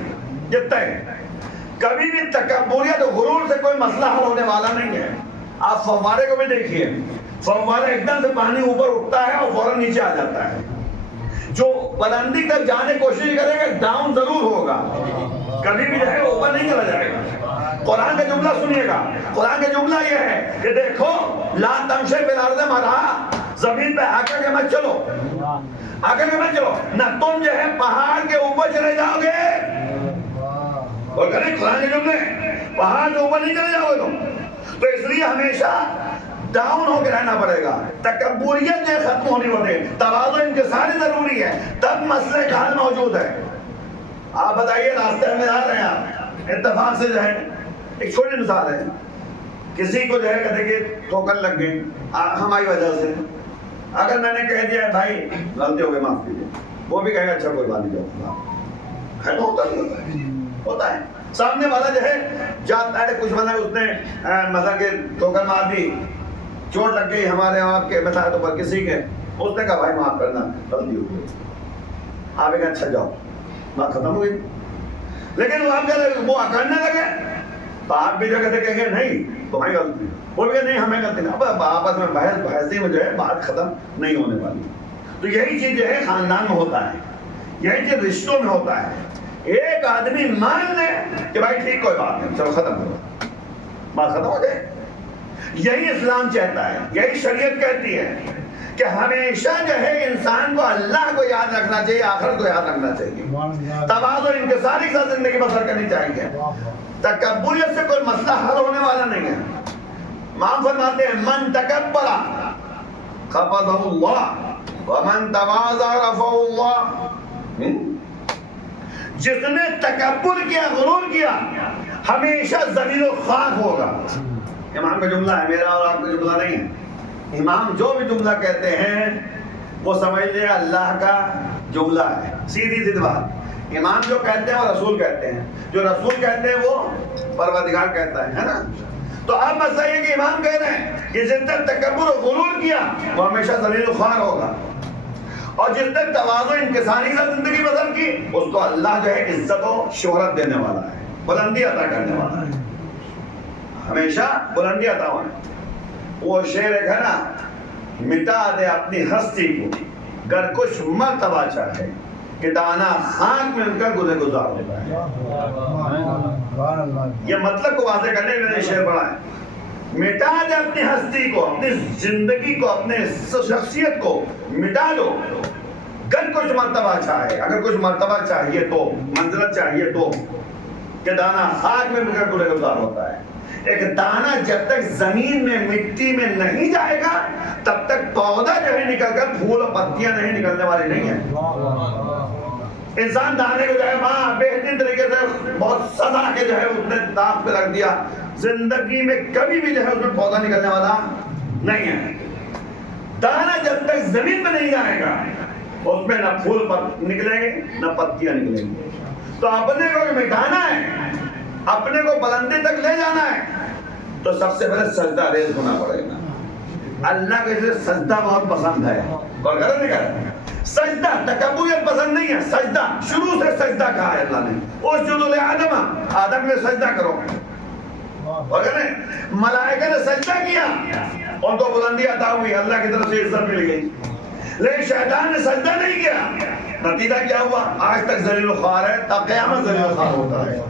جب تک کبھی بھی تکبریت و غرور سے کوئی مسئلہ حل ہونے والا نہیں ہے۔ آپ فوارے کو بھی دیکھیے، فوارہ ایک دم سے پانی اوپر اٹھتا ہے اور فوراً نیچے آ جاتا ہے، جو بلندی تک جانے کی کوشش کرے گا ڈاؤن ضرور ہوگا، کبھی بھی جو ہے اوپر نہیں چلا جائے گا۔ قرآن کا جملہ سنیے گا، قرآن کا جملہ یہ ہے کہ دیکھو لا تمشی فی الارض مرحا، زمین پہ آکر کے مت چلو، آکر کے مت چلو، نہ تم جو ہے پہاڑ کے اوپر چلے جاؤ گے، اور کہنے قرآن کے جملے پہاڑ کے اوپر نہیں چلے جاؤ گے تم، تو اس لیے ہمیشہ ڈاؤن ہو کے رہنا پڑے گا، تکبریت جو ختم ہونی ہوتی ہے، تواضع انکساری ضروری ہے، تب مسئلے کا حل موجود ہے۔ آپ بتائیے راستے میں آ رہے ہیں آپ، اتفاق سے جو ہے ایک چھوٹی مثال ہے، کسی کو جو ہے کہتے کہ ٹھوکر لگ گئی ہماری وجہ سے، اگر میں نے کہہ دیا بھائی غلطی ہو گئی معاف کیجیے، وہ بھی کہے گا اچھا کوئی بات نہیں، جاؤ ہوتا ہے، ہوتا ہے، سامنے والا جو ہے جاتا ہے کچھ اس نے مثلا کہ ٹھوکر مار دی، چوٹ لگ گئی ہمارے آپ کے مثلا تو پر کسی کے، اس نے کہا بھائی معاف کرنا غلطی ہو گئی، آپ ایک اچھا جاؤ، بات ختم ہو گئی. لیکن وہ آپ وہ اکڑنے لگے تو آپ بھی جو کہتے کہیں گے نہیں تمہاری غلطی، وہ بھی نہیں ہمیں غلطی نہیں. اب آپس میں بحثی میں جو ہے بات ختم نہیں ہونے والی. تو یہی چیز جو ہے خاندان میں ہوتا ہے، یہی چیز رشتوں میں ہوتا ہے. ایک آدمی مان لے کہ بھائی ٹھیک کوئی بات نہیں چلو ختم کرو، بات ختم ہو جائے. یہی اسلام چاہتا ہے، یہی شریعت کہتی ہے کہ ہمیشہ جو ہے انسان کو اللہ کو یاد رکھنا چاہیے، آخرت کو یاد رکھنا چاہیے، تواضع اور انکساری کے ساتھ زندگی بسر کرنی چاہیے. تکبریت سے کوئی مسئلہ حل ہونے والا نہیں ہے. امام فرماتے ہیں من تکبر خفضہ اللہ ومن تواضع رفعہ اللہ. جس نے تکبر کیا، غرور کیا، ہمیشہ ذلیل و خار ہوگا. امام کا جملہ ہے، میرا اور آپ کا جملہ نہیں ہے. امام جو بھی جملہ کہتے ہیں وہ سمجھ لے اللہ کا جملہ ہے، سیدھی سی بات. امام جو کہتے ہیں وہ رسول کہتے ہیں، جو رسول کہتے ہیں وہ پروردگار کہتا ہے نا. تو اب مسئلہ یہ کہ امام کہہ رہے ہیں کہ جس نے تکبر و غرور کیا وہ ہمیشہ ذلیل و خوار ہوگا، اور جس نے تواضع انکساری کے ساتھ زندگی بسر کی اس کو اللہ جو ہے عزت و شہرت دینے والا ہے، بلندی عطا کرنے والا ہے، ہمیشہ بلندی عطا ہونا. وہ شعر ایک ہے نا، مٹا دے اپنی ہستی کو گر کچھ مرتبہ چاہے کہ دانا خاک میں ان کا گزر گزار ہوتا ہے. یہ مطلب کو واضح کرنے کے لیے شعر پڑھا ہے. مٹا دے اپنی ہستی کو، اپنی زندگی کو، اپنے شخصیت کو مٹا دو گر کچھ مرتبہ چاہے، اگر کچھ مرتبہ چاہیے تو، منزلت چاہیے تو، کہ دانا خاک میں ان کا گزر گزار ہوتا ہے. ایک دانہ جب تک زمین میں مٹی میں نہیں جائے گا تب تک پودا جو ہے نکل کر پھول اور پتیاں نہیں نکلنے والی نہیں ہے. انسان دانے کو جو ہے ماں بہترین طریقے سے بہت سزا کے جو ہے اس نے داغ پہ رکھ دیا، زندگی میں کبھی بھی جو ہے اس میں پودا نکلنے والا نہیں ہے. دانہ جب تک زمین میں نہیں جائے گا اس میں نہ پھول نکلیں گے نہ پتیاں نکلیں گی. تو اپنے کو مٹانا ہے، اپنے کو بلندی تک لے جانا ہے تو سب سے پہلے سجدہ ریز ہونا پڑے گا. اللہ کے لیے سجدہ بہت پسند ہے اور غلط نہیں کرتا. سجدہ تکبریت پسند نہیں ہے، سجدہ شروع سے سجدہ کہا ہے اللہ نے. اسجدوا لآدم، آدم نے سجدہ کرو. اور ملائکہ نے سجدہ کیا، ان کو بلندی عطا ہوئی، اللہ کی طرف سے عزت مل گئی. لیکن شیطان نے سجدہ نہیں کیا، نتیجہ کیا ہوا؟ آج تک ذلیل و خوار ہے، تا قیامت ذلیل و خوار ہوتا ہے.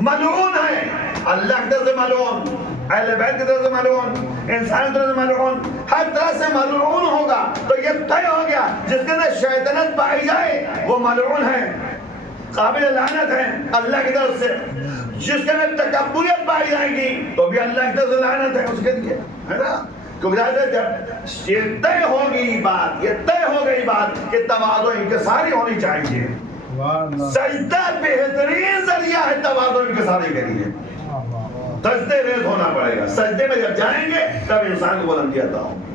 ملعون ہے، اللہ کی طرف سے ملعون، اہل بیت کی طرف سے ملعون، انسان کی طرف سے ملعون، ہر طرح سے ملعون ہوگا. تو یہ طے ہو گیا جس کے اندر شیطنت پائی جائے وہ ملعون ہے، قابل لعنت ہے اللہ کی طرف سے. جس کے اندر تکبریت پائی جائے گی تو بھی اللہ کی طرف سے لعنت ہے اس کے لیے، ہے نا. کیونکہ جب یہ طے ہوگی بات، یہ طے ہو گئی بات کہ تواضع انکساری ہونی چاہیے. سجدہ بہترین ذریعہ ہے تواضع انکساری کے لیے. سجدے ریز ہونا پڑے گا. سجدے میں جب جائیں گے تب انسان کو بلندی عطا ہوگی.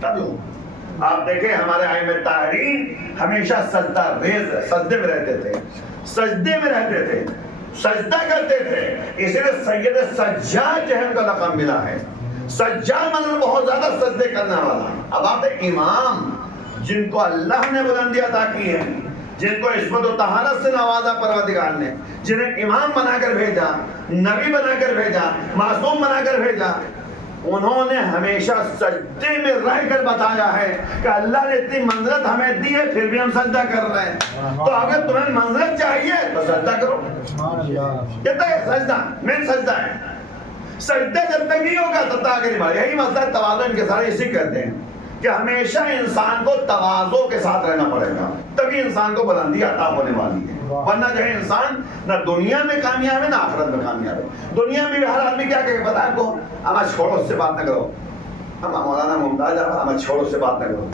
تب آپ دیکھیں ہمارے ائمہ طاہرین ہمیشہ سجدہ ریز، سجدے میں رہتے تھے، سجدے میں رہتے تھے، سجدہ کرتے تھے. اسی لیے سید سجاد جو ہے ان کا لقب ملا ہے. سجاد مطلب بہت زیادہ سجدے کرنے والا. اب آپ ایک امام جن کو اللہ نے بلندی عطا کی ہے، جن کو عصمت و طہارت سے نوازا پروردگار نے، جنہیں امام بنا کر بھیجا، نبی بنا کر بھیجا، معصوم بنا کر بھیجا، انہوں نے ہمیشہ سجدے میں رہ کر بتایا ہے کہ اللہ نے اتنی منزلت ہمیں دی ہے پھر بھی ہم سجدہ کر رہے ہیں. تو اگر تمہیں منزلت چاہیے تو سجدہ کرو. کہتا ہے سجدہ مین سجدہ ہے. سجدہ جب تک نہیں ہوگا تب تک آگے نہیں بڑھے. یہی مسئلہ تواضع انکساری اسی کہتے ہیں کہ ہمیشہ انسان کو تواضع کے ساتھ رہنا پڑے گا تبھی انسان کو بلندی عطا ہونے والی ہے. ورنہ جو ہے انسان نہ دنیا میں کامیاب ہے نہ آخرت میں کامیاب ہے. دنیا میں بھی ہر آدمی کیا کہے پتا ہے آپ کو، ہمیں چھوڑو اس سے بات نہ کرو. مولانا ممتاز ہمیں چھوڑو اس سے بات نہ کرو.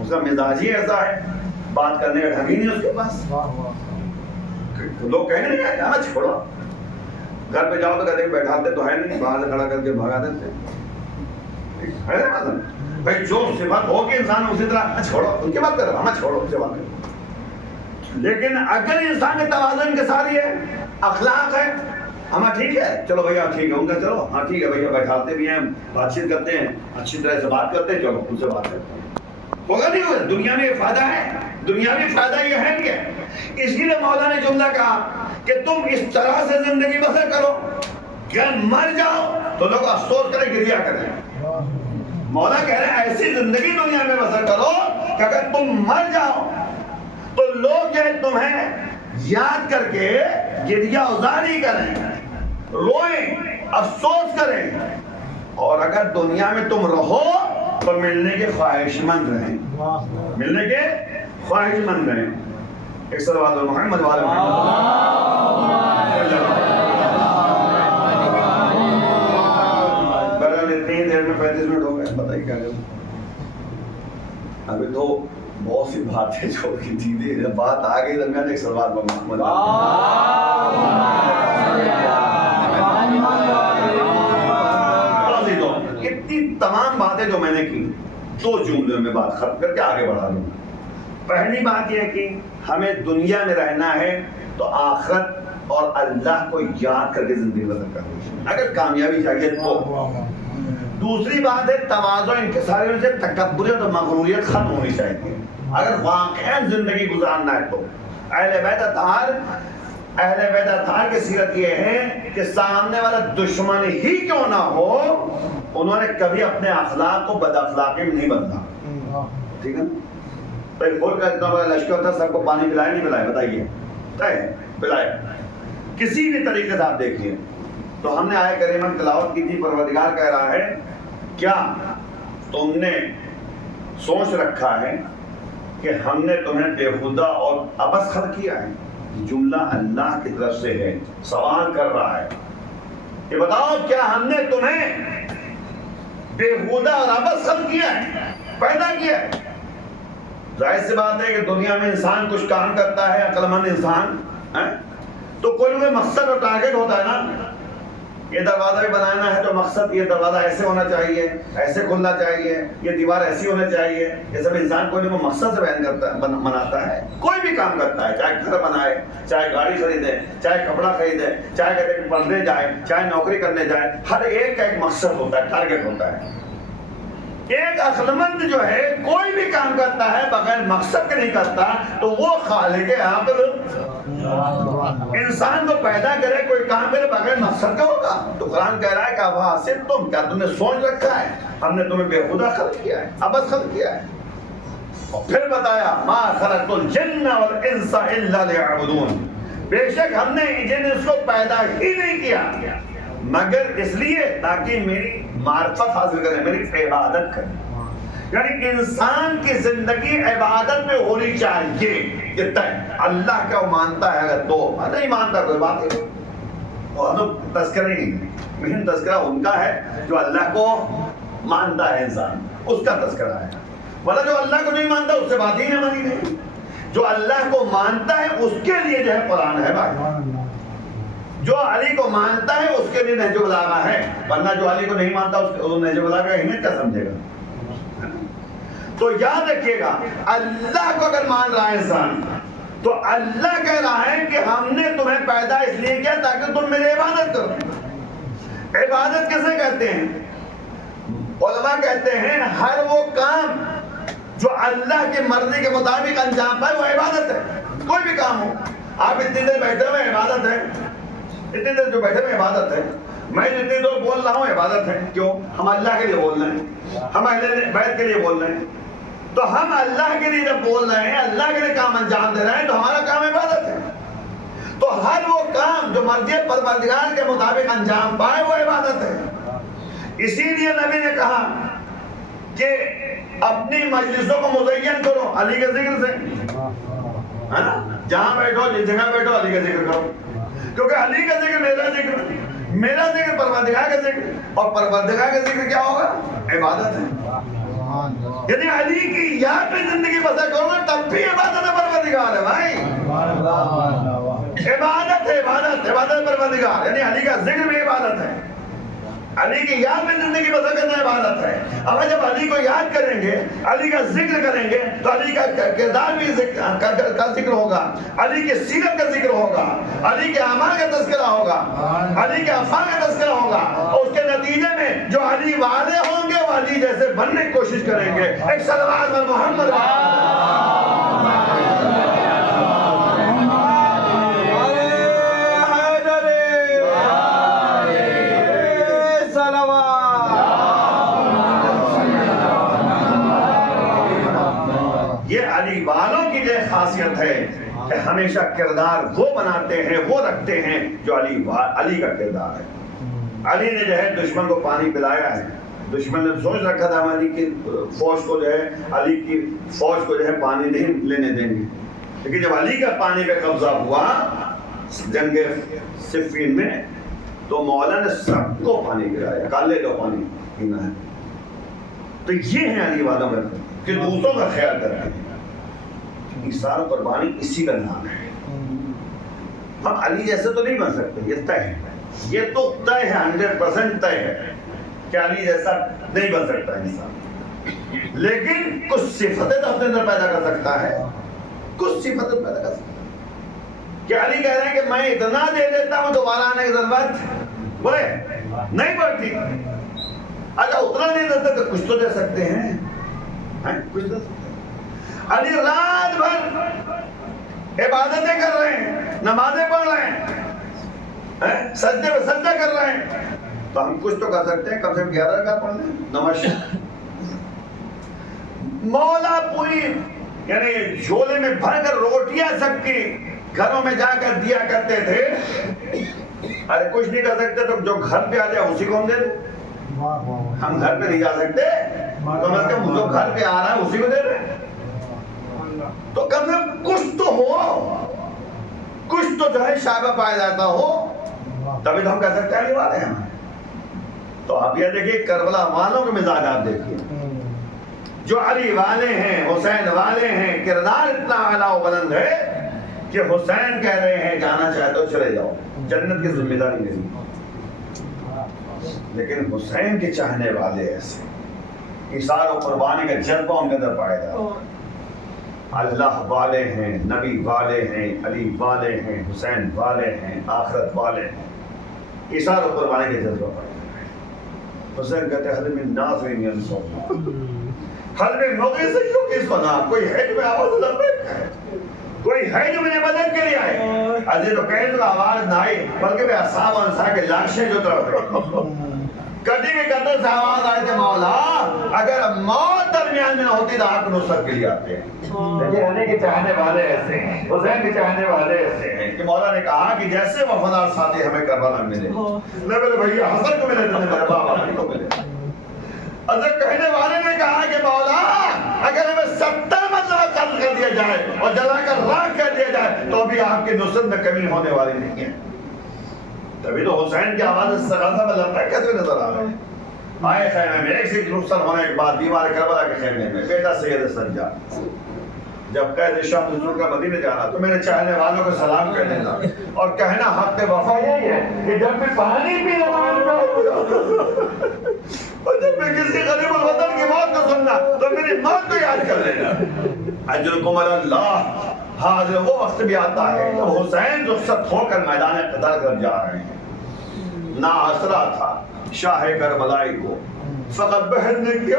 اس کا مزاج ہی ایسا ہے، بات کرنے کا ڈھنگ ہی نہیں اس کے پاس. لوگ کہنے نہیں آئے ہمیں چھوڑو. گھر پہ جاؤ تو کہتے ہیں بیٹھاتے تو ہے نہیں، باہر سے کھڑا کر کے بھگا دیتے ہے نا. بھائی جو صفت ہو کہ انسان اسی طرح چھوڑو ان کی بات کرو، ہمیں چھوڑو اس سے بات کرو. لیکن اگر انسان کے تواضع انکساری ہے اخلاق ہے. ہمیں ٹھیک ہے, چلو بھیا ٹھیک ہے, ان کا چلو ہاں ٹھیک ہے بھیا, بیٹھاتے بھی ہیں, بات چیت کرتے ہیں, اچھی طرح سے بات کرتے ہیں, چلو ان سے بات کرتے ہیں. ہوگا نہیں ہوگا؟ دنیا میں یہ فائدہ ہے, دنیاوی فائدہ یہ ہے کیا؟ اس لیے مولا نے جملہ کہا کہ تم اس طرح سے زندگی بسر کرو کہ مر جاؤ تو لوگ افسوس کریں, گریا کریں. مولا کہہ رہے ہیں ایسی زندگی دنیا میں بسر کرو کہ اگر تم مر جاؤ تو لوگ جو ہے تمہیں یاد کر کے گریا ازاری کریں, روئیں, افسوس کریں. اور اگر دنیا میں تم رہو تو ملنے کے خواہش مند رہیں, ملنے کے خواہش مند رہیں. ایک صلوات محمد والے برابر. اتنی دیر میں 35 منٹ ہو گئے, بتائیے کیا کروں. ابھی تو بہت سی باتیں جو کی تھی, بات آ گئی درمیان. ایک صلوات محمد اتنی تمام باتیں جو میں نے کی 2 جملوں میں بات ختم کر کے آگے بڑھا لوں. پہلی بات یہ ہے کہ ہمیں دنیا میں رہنا ہے تو آخرت اور اللہ کو یاد کر کے زندگی بسر کرنی, اگر کامیابی چاہیے تو. دوسری بات ہے تواضع, انکساری سے تکبریت اور مغروریت ختم ہونی چاہیے اگر واقعا زندگی گزارنا ہے تو. اہل بیت اطہار کی سیرت یہ ہے کہ سامنے والا دشمن ہی کیوں نہ ہو, انہوں نے کبھی اپنے اخلاق کو بد اخلاقی میں نہیں بدلا. ٹھیک ہے, تو ایک فوج کا اتنا بڑا لشکر تھا, سب کو پانی پلائے نہیں پلائے, بتائیے پلائے. کسی بھی طریقے سے آپ دیکھیے. تو ہم نے آئے کریمہ تلاوت کی تھی, پروردگار کہہ رہا ہے کیا تم نے سوچ رکھا ہے کہ ہم نے تمہیں بےہودہ اور عبث خلق کیا ہے. جملہ اللہ کی طرف سے ہے, سوال کر رہا ہے کہ بتاؤ کیا ہم نے تمہیں بےہودہ اور عبث خلق کیا ہے, پیدا کیا ہے. ظاہر سی بات ہے کہ دنیا میں انسان کچھ کام کرتا ہے, عقل مند انسان تو کوئی نہ کوئی مقصد اور ٹارگیٹ ہوتا ہے نا. یہ دروازہ بھی بنانا ہے تو مقصد, یہ دروازہ ایسے ہونا چاہیے, ایسے کھلنا چاہیے, یہ دیوار ایسی ہونی چاہیے. یہ سب انسان کوئی نہ کوئی مقصد سے بیان کرتا ہے, بناتا ہے. کوئی بھی کام کرتا ہے, چاہے گھر بنائے, چاہے گاڑی خریدے, چاہے کپڑا خریدے, چاہے کہتے ہیں پڑھنے جائے, چاہے نوکری کرنے جائے, ہر ایک کا ایک مقصد ہوتا ہے, ٹارگیٹ ہوتا ہے. ایک عقل مند جو ہے کوئی بھی کام کرتا ہے بغیر مقصد کے نہیں کرتا, تو وہ خالق عقل انسان کو پیدا کرے, کوئی کام کرے بغیر مقصد کا ہوگا. تو قرآن کہہ رہا ہے کہ اب حاصل تم, کیا تم نے سوچ رکھا ہے ہم نے تمہیں بےہودہ خلق کیا ہے, عبث خلق کیا ہے. اور پھر بتایا ما خلقت الجن والانس الا لیعبدون, بے شک ہم نے جن اس کو پیدا ہی نہیں کیا مگر اس لیے تاکہ میری معرفت حاصل کریں, میری عبادت کریں. یعنی انسان کی زندگی عبادت میں ہونی چاہیے. اتنا اللہ کا مانتا ہے, اگر تو نہیں مانتا کوئی بات نہیں, وہ تو تذکرہ ہی نہیں. مہم تذکرہ ان کا ہے جو اللہ کو مانتا ہے, انسان اس کا تذکرہ ہے. ورنہ جو اللہ کو نہیں مانتا اس سے بات ہی نہیں مانی نہیں. جو اللہ کو مانتا ہے اس کے لیے جو ہے قرآن ہے بھائی. جو علی کو مانتا ہے اس کے لیے نہج البلاغہ ہے, ورنہ جو علی کو نہیں مانتا اس کو نہج البلاغہ کا اہمیت کیا سمجھے گا. تو یاد رکھیے گا, اللہ کو اگر مان رہا ہے انسان تو اللہ کہہ رہا ہے کہ ہم نے تمہیں پیدا اس لیے کیا تاکہ تم میری عبادت کرو. عبادت کیسے کہتے ہیں؟ علماء کہتے ہیں ہر وہ کام جو اللہ کی مرضی کے مطابق انجام پائے وہ عبادت ہے. کوئی بھی کام ہو, آپ اتنی دیر بیٹھے ہوئے عبادت ہے, اتنی دیر جو بیٹھے ہوئے عبادت ہے. میں جتنی دیر بول رہا ہوں عبادت ہے. کیوں؟ ہم اللہ کے لیے بول رہے ہیں, ہم اہل بیت کے لیے بول رہے ہیں. تو ہم اللہ کے لیے جب بول رہے ہیں, اللہ کے لیے کام انجام دے رہے ہیں, تو ہمارا کام عبادت ہے. تو ہر وہ کام جو مرضی پروردگار کے مطابق انجام پائے وہ عبادت ہے. اسی لیے نبی نے کہا کہ اپنی مجلسوں کو مزین کرو علی کے ذکر سے, ہے نا. جہاں بیٹھو, جس جگہ بیٹھو, علی کا ذکر کرو, کیونکہ علی کا ذکر میرا ذکر, میرا ذکر پروردگار کا ذکر, اور پروردگار کا ذکر کیا ہوگا؟ عبادت ہے. یعنی علی کی یاد میں زندگی بسر کرو گے تب بھی عبادت پروردگار ہے بھائی. عبادت ہے, عبادت پروردگار, یعنی علی کا ذکر بھی عبادت ہے. علی کی یاد میں زندگی بسر کرنا عبادت ہے. اگر جب علی کو یاد کریں گے, علی کا ذکر کریں گے, تو علی کا کردار بھی کا ذکر ہوگا, علی کی سیرت کا ذکر ہوگا, علی کے اعمال کا تذکرہ ہوگا, علی کے افعال کا تذکرہ ہوگا, اور اس کے نتیجے میں جو علی والے ہوں گے وہ علی جیسے بننے کی کوشش کریں گے. ایک صلوات بر محمد. علی والوں کی جو خاصیت ہے کہ ہمیشہ کردار وہ بناتے ہیں, وہ رکھتے ہیں جو علی کا کردار ہے. علی نے جو ہے دشمن کو پانی پلایا ہے. دشمن نے سوچ رکھا تھا علی کی فوج کو جو ہے, علی کی فوج کو جو ہے پانی نہیں لینے دیں گے, لیکن جب علی کا پانی پہ قبضہ ہوا جنگ صفین میں, تو مولا نے سب کو پانی پلایا, کالے کا پانی پینا ہے. تو یہ ہے علی والوں کا کہ دوسروں کا خیال کرتے ہیں. ایثار و قربانی اسی کا نام ہے. ہم علی جیسے تو نہیں بن سکتے, یہ طے ہے, یہ تو طے ہے, 100% طے ہے کہ علی جیسا نہیں بن سکتا انسان, لیکن کچھ صفتیں تو اپنے اندر پیدا کر سکتا ہے, کچھ صفتیں پیدا کر سکتا ہے. کہ علی کہہ رہے ہیں کہ میں اتنا دے دیتا ہوں دوبارہ آنے کی ضرورت بولے نہیں پڑتی. اچھا اتنا نہیں دیتا تو کچھ تو دے سکتے ہیں, کچھ دے سکتے ہیں. علی رات بھر عبادتیں کر رہے ہیں, نمازیں پڑھ رہے ہیں, سجدے پہ سجدہ کر رہے ہیں, تو ہم کچھ تو کر سکتے ہیں, کم سے کم 11 رکعت پڑھ لیں نماز. مولا پوری یعنی جھولے میں بھر کر روٹیاں سب کی گھروں میں جا کر دیا کرتے تھے. ارے کچھ نہیں کر سکتے تو جو گھر پہ آ جائے اسی کو ہم دے دیں. ہم گھر پہ نہیں جا سکتے تو کم از کم جو گھر پہ آ رہا ہے اسی کو دے دیں. تو کم سے کم کچھ تو ہو, کچھ تو جو ہے شائبہ پایا جاتا ہو, تبھی تو ہم کہہ سکتے ہیں علی والے ہیں. تو آپ یہ دیکھیے کربلا والوں کے مزاج آپ دیکھیے, جو علی والے ہیں, حسین والے ہیں, کردار اتنا اعلیٰ و بلند ہے کہ حسین کہہ رہے ہیں جانا چاہے تو چلے جاؤ, جنت کی ذمہ داری نہیں. لیکن حسین کے چاہنے والے ایسے ایثار و قربانی کا جذبہ ان کے اندر پایا جاتا ہے. اللہ والے ہیں, نبی والے ہیں, علی والے ہیں, حسین والے ہیں, آخرت والے ہیں, ایثار و قربانی کا جذبہ پایا جاتا ہے. حسین کہتے ہیں حل من ناصرین ینصرنا, حل من مغیثیوں کی سنا, کوئی ہے جو میں آواز لبیک ہے, کوئی ہے جو میرے مدد کے لیے آئے. عزیز و قید کا آواز نہ آئی بلکہ بے اصحاب انصار کے لاشیں جو طرف کٹی کے قدر سے آواز آئے تھے, مولا اگر موت درمیان میں ہوتی تو آپ نصرت کے لیے آتے ہیں. لیکن علی کے چاہنے والے ایسے ہیں, حسین کے چاہنے والے ایسے ہیں کہ مولا نے کہا کہ جیسے وفادار ساتھی ہمیں کربلا میں ملے, نہ میرے بھیا حسن کو ملے تو میرے بابا علی کو ملے. حضرت کہنے والے نے کہا کہ مولا اگر ہمیں 70 مرتبہ قتل کر دیا جائے اور جلا کر راکھ کر دیا جائے تو بھی آپ کی نصرت میں کمی ہونے والی نہیں ہے. تبھی تو حسین کی آواز سغاثہ میں لبیک کہتے ہوئے نظر آ رہے ہیں. آئے خیمے میں, ایک سے رخصت ہونے کے بعد دیوار کربلا کے خیمے میں بیٹا سید سجاد جب قید شام حضور کا مدینے جانا تو میرے چاہنے والوں کو سلام کر دینا اور کہنا حق وفا یہی ہے کہ جب بھی پانی پینا اور جب بھی کسی غریب الوطن کی موت کو سننا تو میری موت کو یاد کر لینا. اجرکم علی اللہ. حاضر وہ وقت بھی آتا ہے جب حسین رخصت ہو کر میدان قتال کر جا رہے ہیں. نا آسرا تھا شاہ کربلائی کو, فقط بہن نے کیا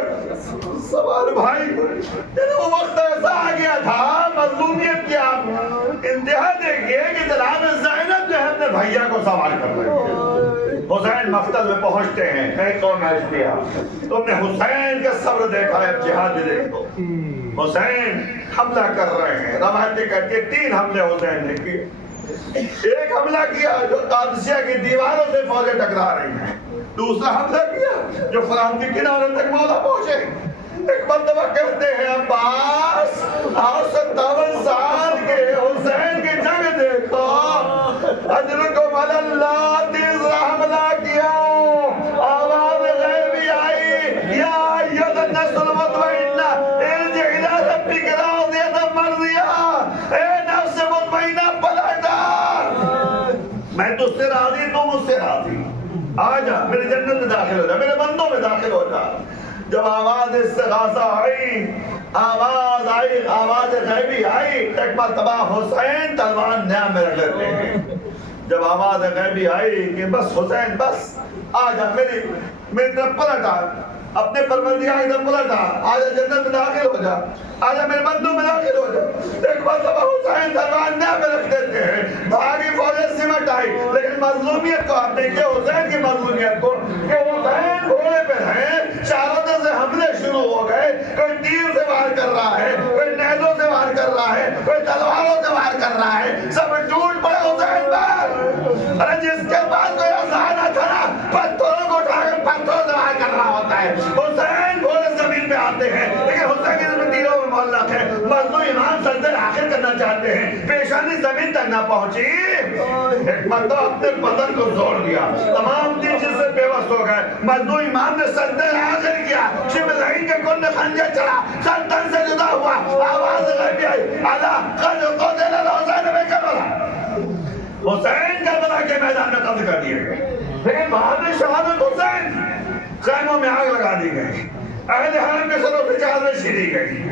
سوال بھائی. یعنی وہ وقت ایسا آ گیا تھا مظلومیت کی آپ انتہا دیکھیے کہ جناب زینب جو ہے اپنے بھیا کو سوال کر رہے ہیں. حسین مقتل میں پہنچتے ہیں, ایک اور میچ دیا, تم نے حسین کا صبر دیکھا ہے, اب جہاد بھی دیکھ دو. حسین حملہ کر رہے ہیں, روایتیں کہتی ہیں 3 حملے حسین نے کیے. ایک حملہ کیا جو قادسیہ کی دیواروں سے فوجیں ٹکرا رہی ہیں, دوسرا حملہ کیا جو فرات کے کنارے تک مولا پہنچے. ایک مرتبہ کہتے ہیں عباس اور 57 سال کے حسین کی جنگ دیکھو, اجرکم علی اللہ. تیسرا حملہ کیا, آواز غیبی آئی, یا ایھا النفس المطمئنہ ارجعی الی ربک راضیۃ مرضیہ. اے نفس مطمئنہ پلٹ آ, میں تجھ سے راضی, تو مجھ سے راضی, آ جا میری جنت میں داخل جب آواز استغاثہ آئی، آواز آئی، آواز غیبی آئی، ایک مرتبہ حسین تلوار نیا میں رکھ لیتے ہیں۔ جب آواز غیبی آئی کہ بس حسین بس آجا میری طرف پلٹ آ، اپنے پروردگار کی طرف پلٹ آجا جنت میں داخل ہو جا، آجا میرے بندوں میں داخل ہو جا۔ ایک مرتبہ حسین تلوار نیا میں رکھ دیتے ہیں، بھاگی فوجیں سمٹ آئی، لیکن مظلومیت کو آپ دیکھیں حسین کی مظلومیت کو کہ حسین گھوڑے پہ ہیں، چاروں طرف سے حملے شروع ہو گئے، کوئی تیر سے وار کر رہا ہے، کوئی نیزوں سے وار کر رہا ہے، کوئی تلواروں سے وار کر رہا ہے، سب ٹوٹ پڑے حسین پر۔ ارے جس کے پاس کوئی آسان نہ تھا نا، پتھروں کو اٹھا کر پتھروں سے وار کر رہا ہوتا ہے۔ حسین گھوڑے زمین پہ آتے ہیں، لیکن حسین کی زمین تیروں میں معلق ہے۔ مظلوم امام سجدے آخر کرنا چاہتے ہیں، پیشانی زمین تک نہ پہنچی، ایک مرتبہ اپنے بدن کو زور دیا، تمام دن جس سے بے وس ہو گئے۔ مظلوم امام نے سجدے آخر کیا، شبہ ذہین کے کل میں خنجر چڑھا، سر تن سے جدا ہوا، آواز غیبی آئی، اعلیٰ قد قتل الحسین بن کربلا، حسین کربلا کے میدان میں قتل کر دیے گئے۔ لیکن بعد میں شہادت حسین، خیموں میں آگ لگا دی گئی، اہل حرم کے سروں پہ چادریں چھیڑی گئی۔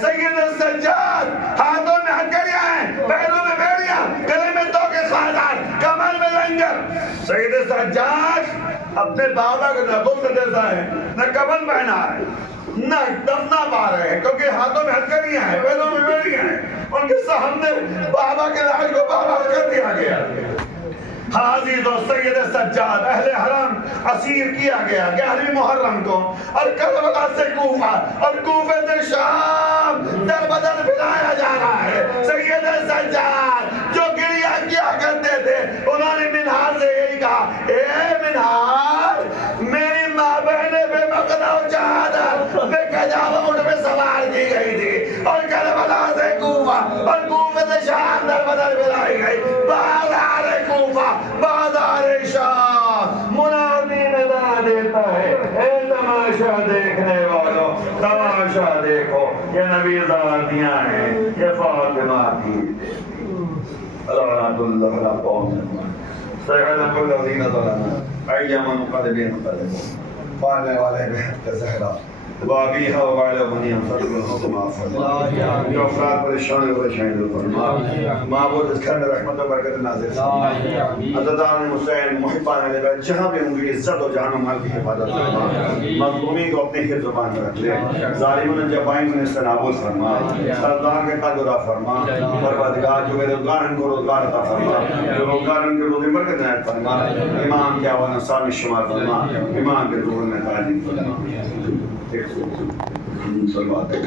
سید السجاد ہاتھوں میں ہتھکڑیاں ہیں، پیروں میں بیڑیاں، گلے میں توکے خاندان، کمر میں لنگر۔ سید السجاد اپنے بابا کو نہ غسل دیتا ہے، نہ کفن پہنا ہے، نہ دفنا پا رہے ہیں، کیونکہ ہاتھوں میں ہتھکڑیاں ہیں، پیروں میں بیڑیاں ہیں۔ ان کے سامنے بابا کے لاش کو بابا کر دیا گیا۔ حاضر و سید سجاد اہل حرم اسیر کیا گیا 11ویں محرم کو، اور کربلا سے کوفہ اور کوفہ سے شام در بدر پھیلایا جا رہا ہے۔ سید سجاد جو گریہ کیا کرتے تھے، انہوں نے منہار سے یہی کہا، اے منہار، میری ماں بہن بے مقدہ و شہادت بے کجاوہ اٹھ میں سوار کی گئی تھی، اور کربلا سے کوفہ اور کوفہ سے شام در بدر پھیلائی گئی۔ بازار کوفہ، بازار شام، منادی ندا دیتا ہے، اے تماشا دیکھنے والوں، تماشا دیکھو، یہ نبی زادیاں ہیں، یہ فاطمہ کی رحمت اللہ علیہ قوم سیعلم الذین ظلموا ایما منقلبین انقلبوا فعلنے والے بہت زہرا وابیہا وبعلا منیم صلی اللہ علیہ وسلم، جو افراد پریشان و پریشان دل فرما، معبود اس گھر میں رحمت و برکت نازل فرما، عزتان حسین محبان علیہ بیت جہاں بھی ان کی عزت و جان و مال کی حفاظت فرما، مظلومین کو اپنے حفظ زبان میں رکھ لے، ظالمون جبائن میں سے نابود فرما، سردار کے قلب عطا فرما، پروردگار جو بے روزگار ان کو روزگار عطا فرما، جو روزگار ان کے روزی برکت عنایت فرما، امام کے آوان انصار میں شمار فرما، امام کے ظہور میں تعلیم فرما۔ ایک صلوات ہے